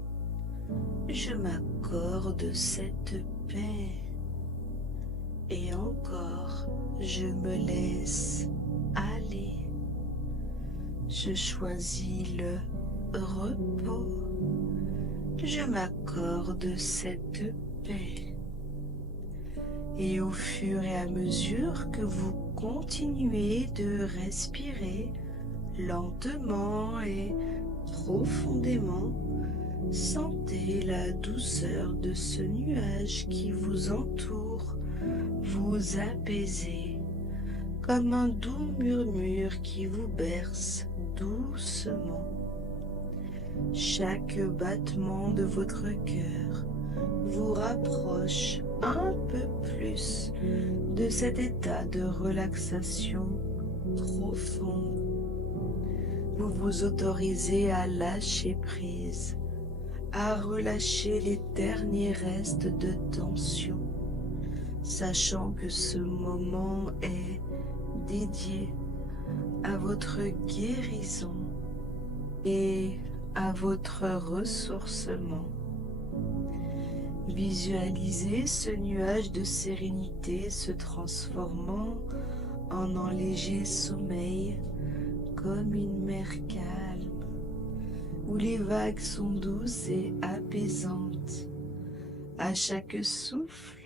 je m'accorde cette paix. » Et encore, je me laisse aller, je choisis le repos, je m'accorde cette paix. Et au fur et à mesure que vous continuez de respirer lentement et profondément, sentez la douceur de ce nuage qui vous entoure, vous apaiser, comme un doux murmure qui vous berce doucement. Chaque battement de votre cœur vous rapproche un peu plus de cet état de relaxation profond. Vous vous autorisez à lâcher prise, à relâcher les derniers restes de tension, sachant que ce moment est dédié à votre guérison et à votre ressourcement. Visualisez ce nuage de sérénité se transformant en un léger sommeil, comme une mer calme, où les vagues sont douces et apaisantes. À chaque souffle,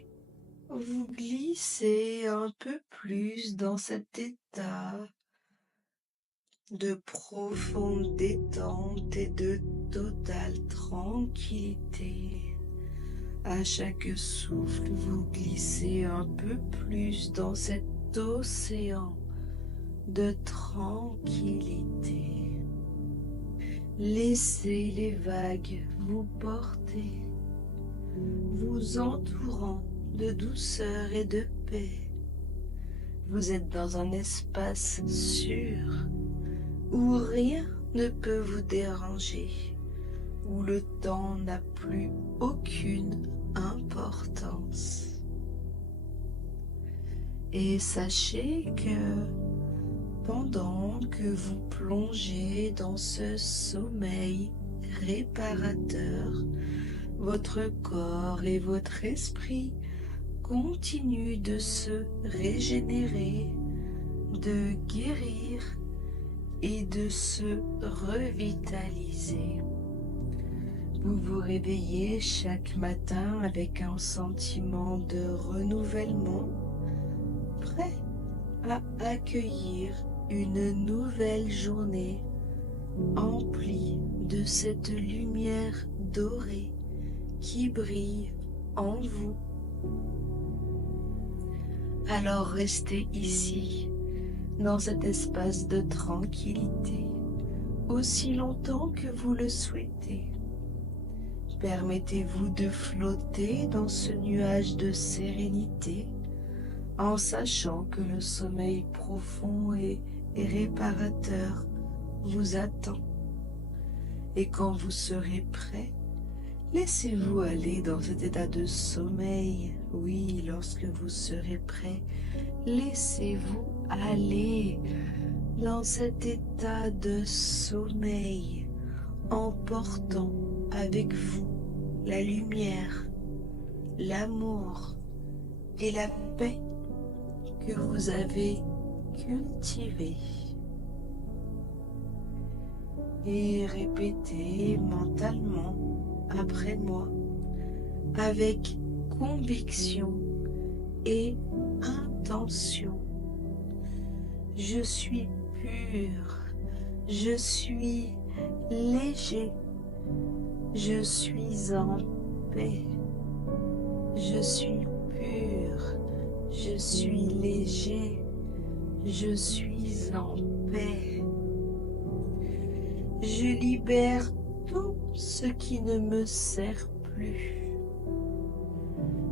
vous glissez un peu plus dans cet état de profonde détente et de totale tranquillité. À chaque souffle, vous glissez un peu plus dans cet océan de tranquillité. Laissez les vagues vous porter, vous entourant de douceur et de paix. Vous êtes dans un espace sûr, où rien ne peut vous déranger, où le temps n'a plus aucune importance. Et sachez que pendant que vous plongez dans ce sommeil réparateur, votre corps et votre esprit continuent de se régénérer, de guérir et de se revitaliser. Vous vous réveillez chaque matin avec un sentiment de renouvellement, prêt à accueillir une nouvelle journée emplie de cette lumière dorée qui brille en vous. Alors restez ici, dans cet espace de tranquillité, aussi longtemps que vous le souhaitez. Permettez-vous de flotter dans ce nuage de sérénité en sachant que le sommeil profond et réparateur vous attend. Et quand vous serez prêt, laissez-vous aller dans cet état de sommeil. Oui, lorsque vous serez prêt, laissez-vous aller dans cet état de sommeil, emportant avec vous la lumière, l'amour et la paix que vous avez cultivée. Et répétez mentalement après moi avec conviction et intention. Je suis pur, je suis léger, je suis en paix, je suis pur, je suis léger, je suis en paix. Je libère tout ce qui ne me sert plus.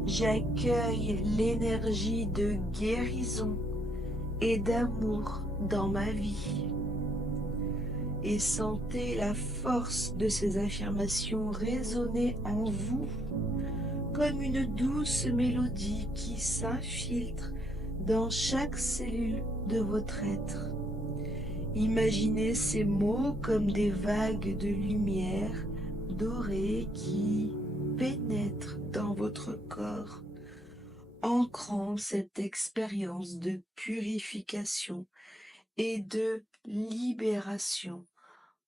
J'accueille l'énergie de guérison et d'amour dans ma vie. Et sentez la force de ces affirmations résonner en vous comme une douce mélodie qui s'infiltre dans chaque cellule de votre être. Imaginez ces mots comme des vagues de lumière dorée qui pénètrent dans votre corps, ancrant cette expérience de purification et de libération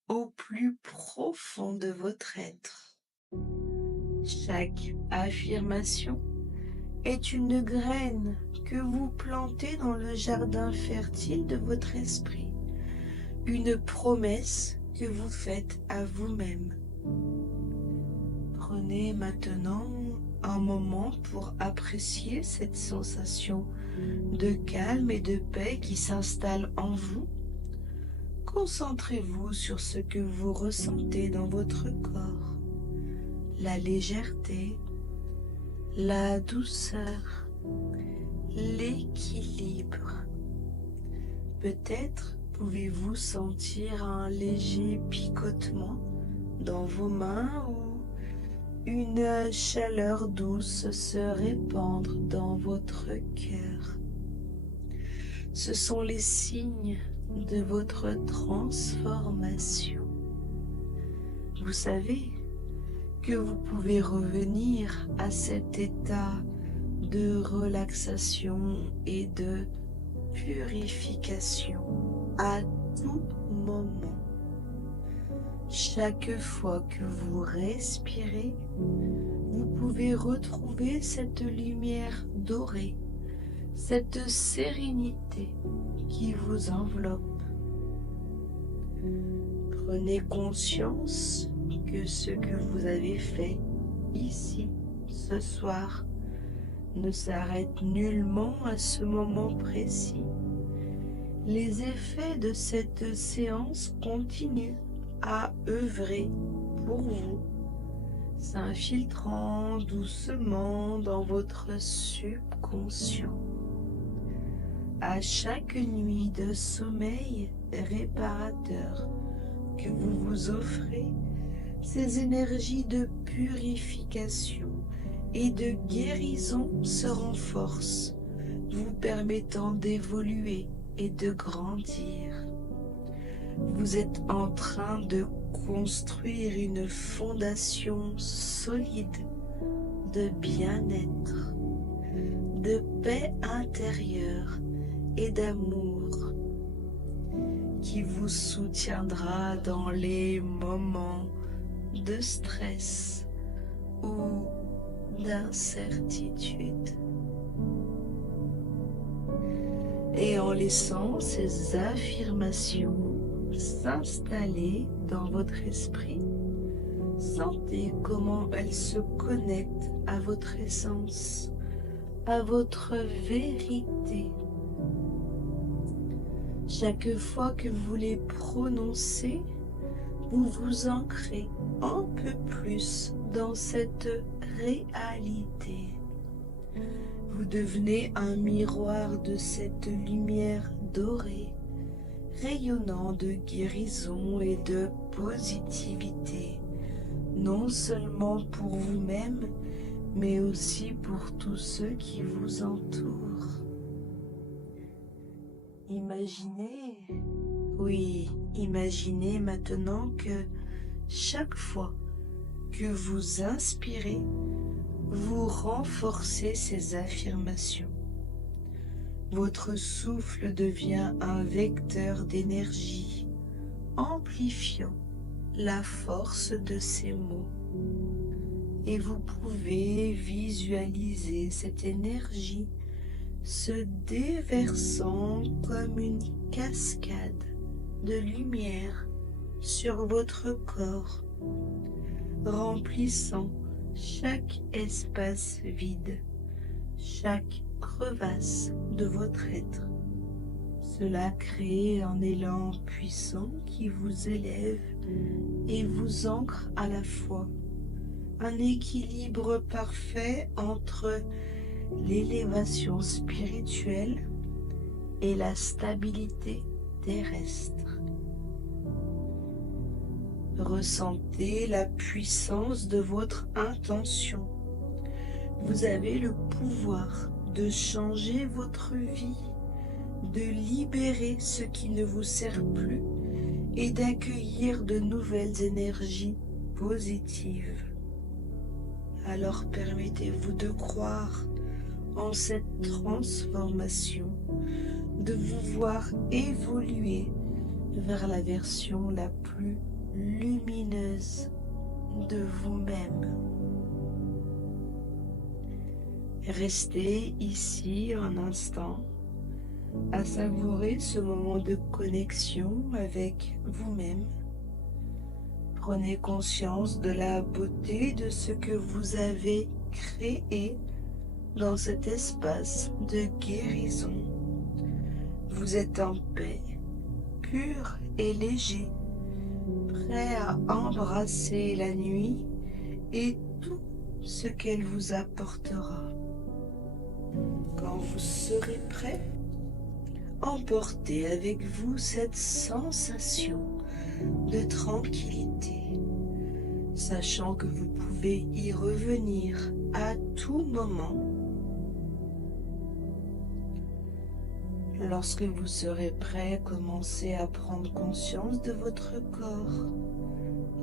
au plus profond de votre être. Chaque affirmation est une graine que vous plantez dans le jardin fertile de votre esprit, une promesse que vous faites à vous-même. Prenez maintenant un moment pour apprécier cette sensation de calme et de paix qui s'installe en vous. Concentrez-vous sur ce que vous ressentez dans votre corps, la légèreté, la douceur, l'équilibre. Peut-être pouvez-vous sentir un léger picotement dans vos mains ou une chaleur douce se répandre dans votre cœur. Ce sont les signes de votre transformation. Vous savez que vous pouvez revenir à cet état de relaxation et de purification à tout moment. Chaque fois que vous respirez, vous pouvez retrouver cette lumière dorée, cette sérénité qui vous enveloppe. Prenez conscience que ce que vous avez fait ici, ce soir, ne s'arrête nullement à ce moment précis. Les effets de cette séance continuent à œuvrer pour vous, s'infiltrant doucement dans votre subconscient. À chaque nuit de sommeil réparateur que vous vous offrez, ces énergies de purification et de guérison se renforcent, vous permettant d'évoluer et de grandir. Vous êtes en train de construire une fondation solide de bien-être, de paix intérieure et d'amour qui vous soutiendra dans les moments de stress ou d'incertitude. Et en laissant ces affirmations s'installer dans votre esprit, sentez comment elles se connectent à votre essence, à votre vérité. Chaque fois que vous les prononcez, vous vous ancrez un peu plus dans cette réalité. Vous devenez un miroir de cette lumière dorée, rayonnant de guérison et de positivité, non seulement pour vous-même, mais aussi pour tous ceux qui vous entourent. Imaginez, oui, imaginez maintenant que chaque fois que vous inspirez, vous renforcez ces affirmations. Votre souffle devient un vecteur d'énergie, amplifiant la force de ces mots. Et vous pouvez visualiser cette énergie se déversant comme une cascade de lumière sur votre corps, remplissant chaque espace vide, chaque crevasse de votre être. Cela crée un élan puissant qui vous élève et vous ancre à la fois. Un équilibre parfait entre l'élévation spirituelle et la stabilité terrestre. Ressentez la puissance de votre intention. Vous avez le pouvoir de changer votre vie, de libérer ce qui ne vous sert plus et d'accueillir de nouvelles énergies positives. Alors permettez-vous de croire en cette transformation, de vous voir évoluer vers la version la plus lumineuse de vous-même. Restez ici un instant à savourer ce moment de connexion avec vous-même. Prenez conscience de la beauté de ce que vous avez créé dans cet espace de guérison. Vous êtes en paix, pur et léger, prêt à embrasser la nuit et tout ce qu'elle vous apportera. Quand vous serez prêt, emportez avec vous cette sensation de tranquillité, sachant que vous pouvez y revenir à tout moment. Lorsque vous serez prêt, commencez à prendre conscience de votre corps.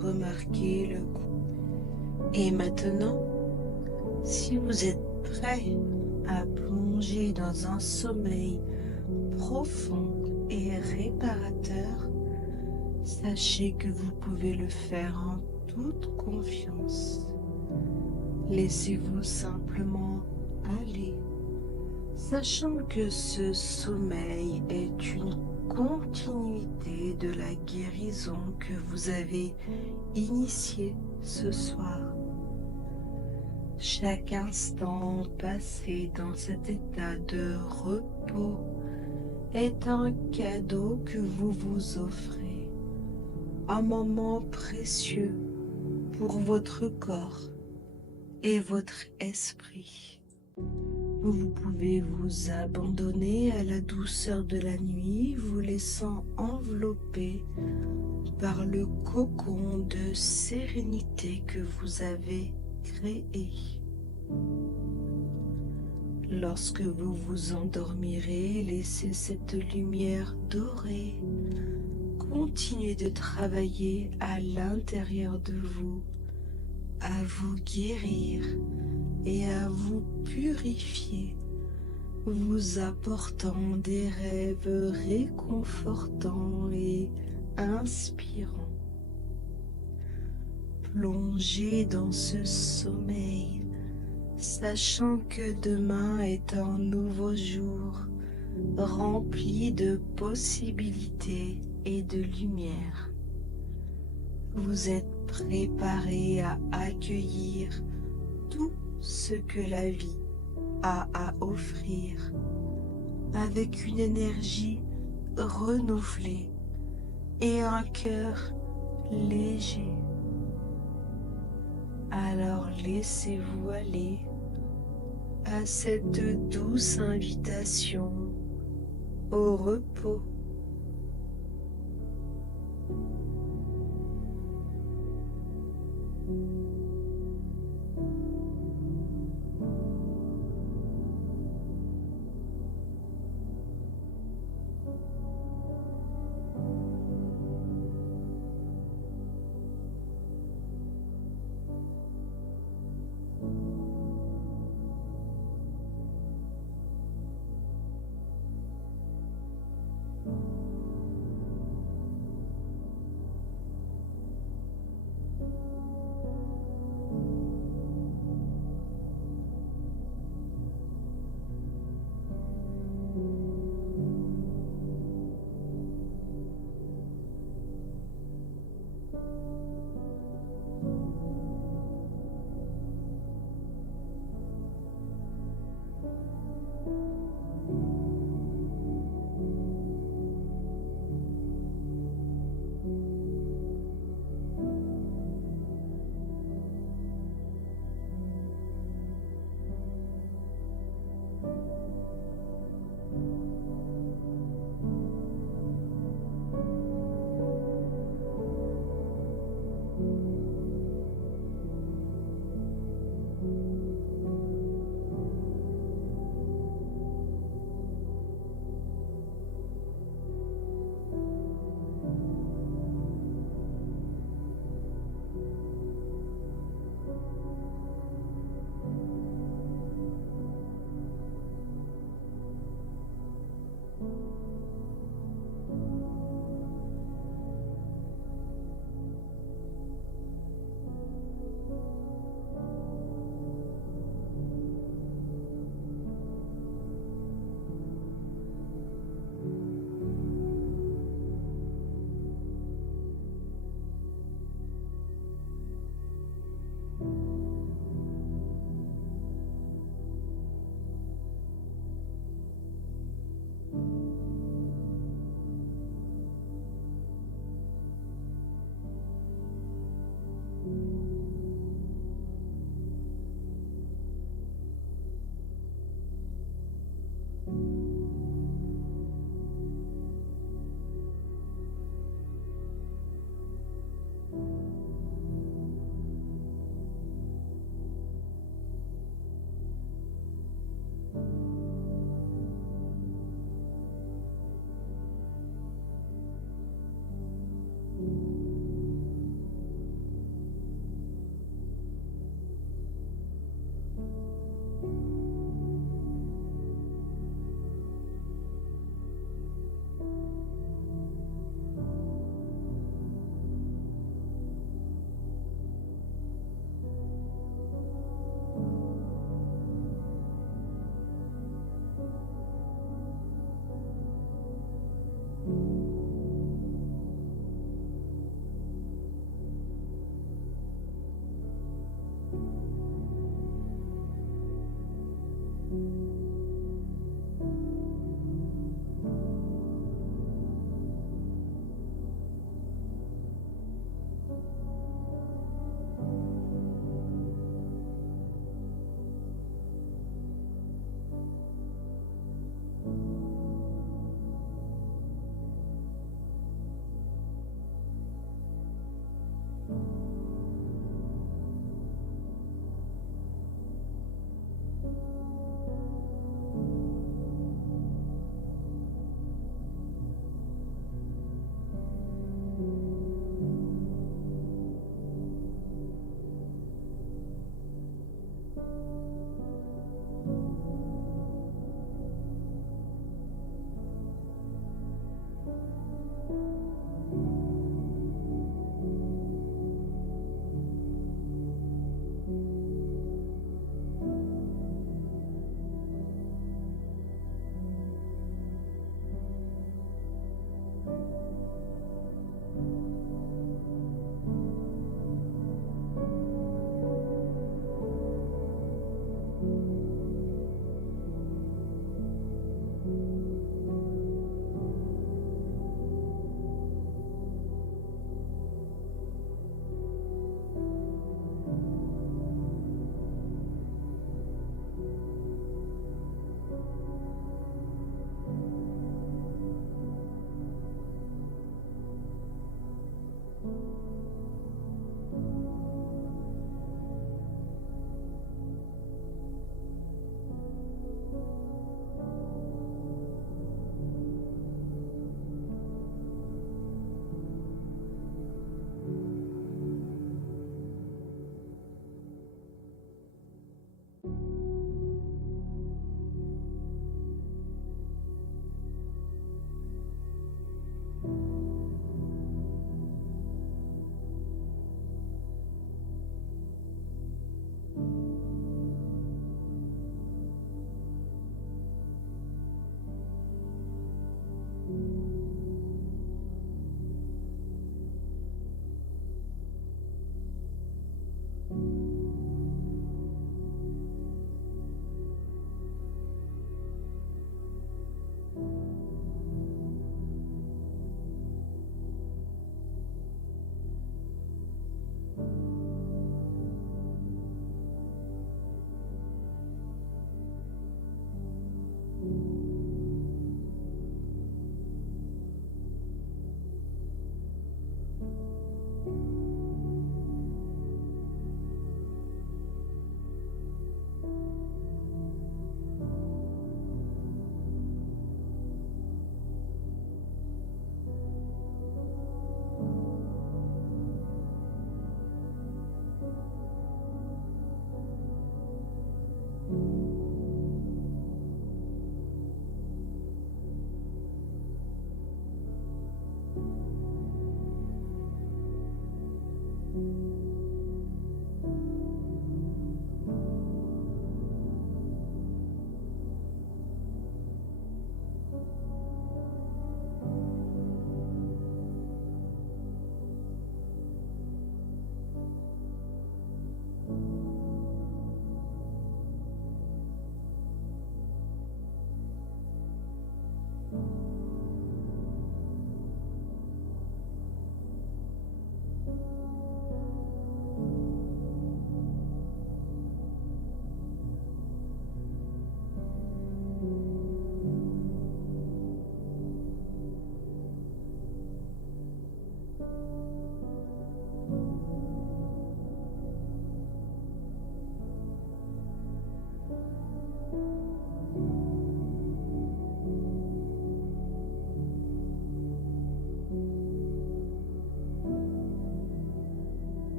Remarquez le coup. Et maintenant, si vous êtes prêt à plonger dans un sommeil profond et réparateur, sachez que vous pouvez le faire en toute confiance. Laissez-vous simplement aller, sachant que ce sommeil est une continuité de la guérison que vous avez initiée ce soir. Chaque instant passé dans cet état de repos est un cadeau que vous vous offrez, un moment précieux pour votre corps et votre esprit. Vous pouvez vous abandonner à la douceur de la nuit, vous laissant envelopper par le cocon de sérénité que vous avez créé. Lorsque vous vous endormirez, laissez cette lumière dorée continuer de travailler à l'intérieur de vous, à vous guérir et à vous purifier, vous apportant des rêves réconfortants et inspirants. Plongez dans ce sommeil, sachant que demain est un nouveau jour, rempli de possibilités et de lumière. Vous êtes préparé à accueillir tout ce que la vie a à offrir, avec une énergie renouvelée et un cœur léger. Alors laissez-vous aller à cette douce invitation au repos.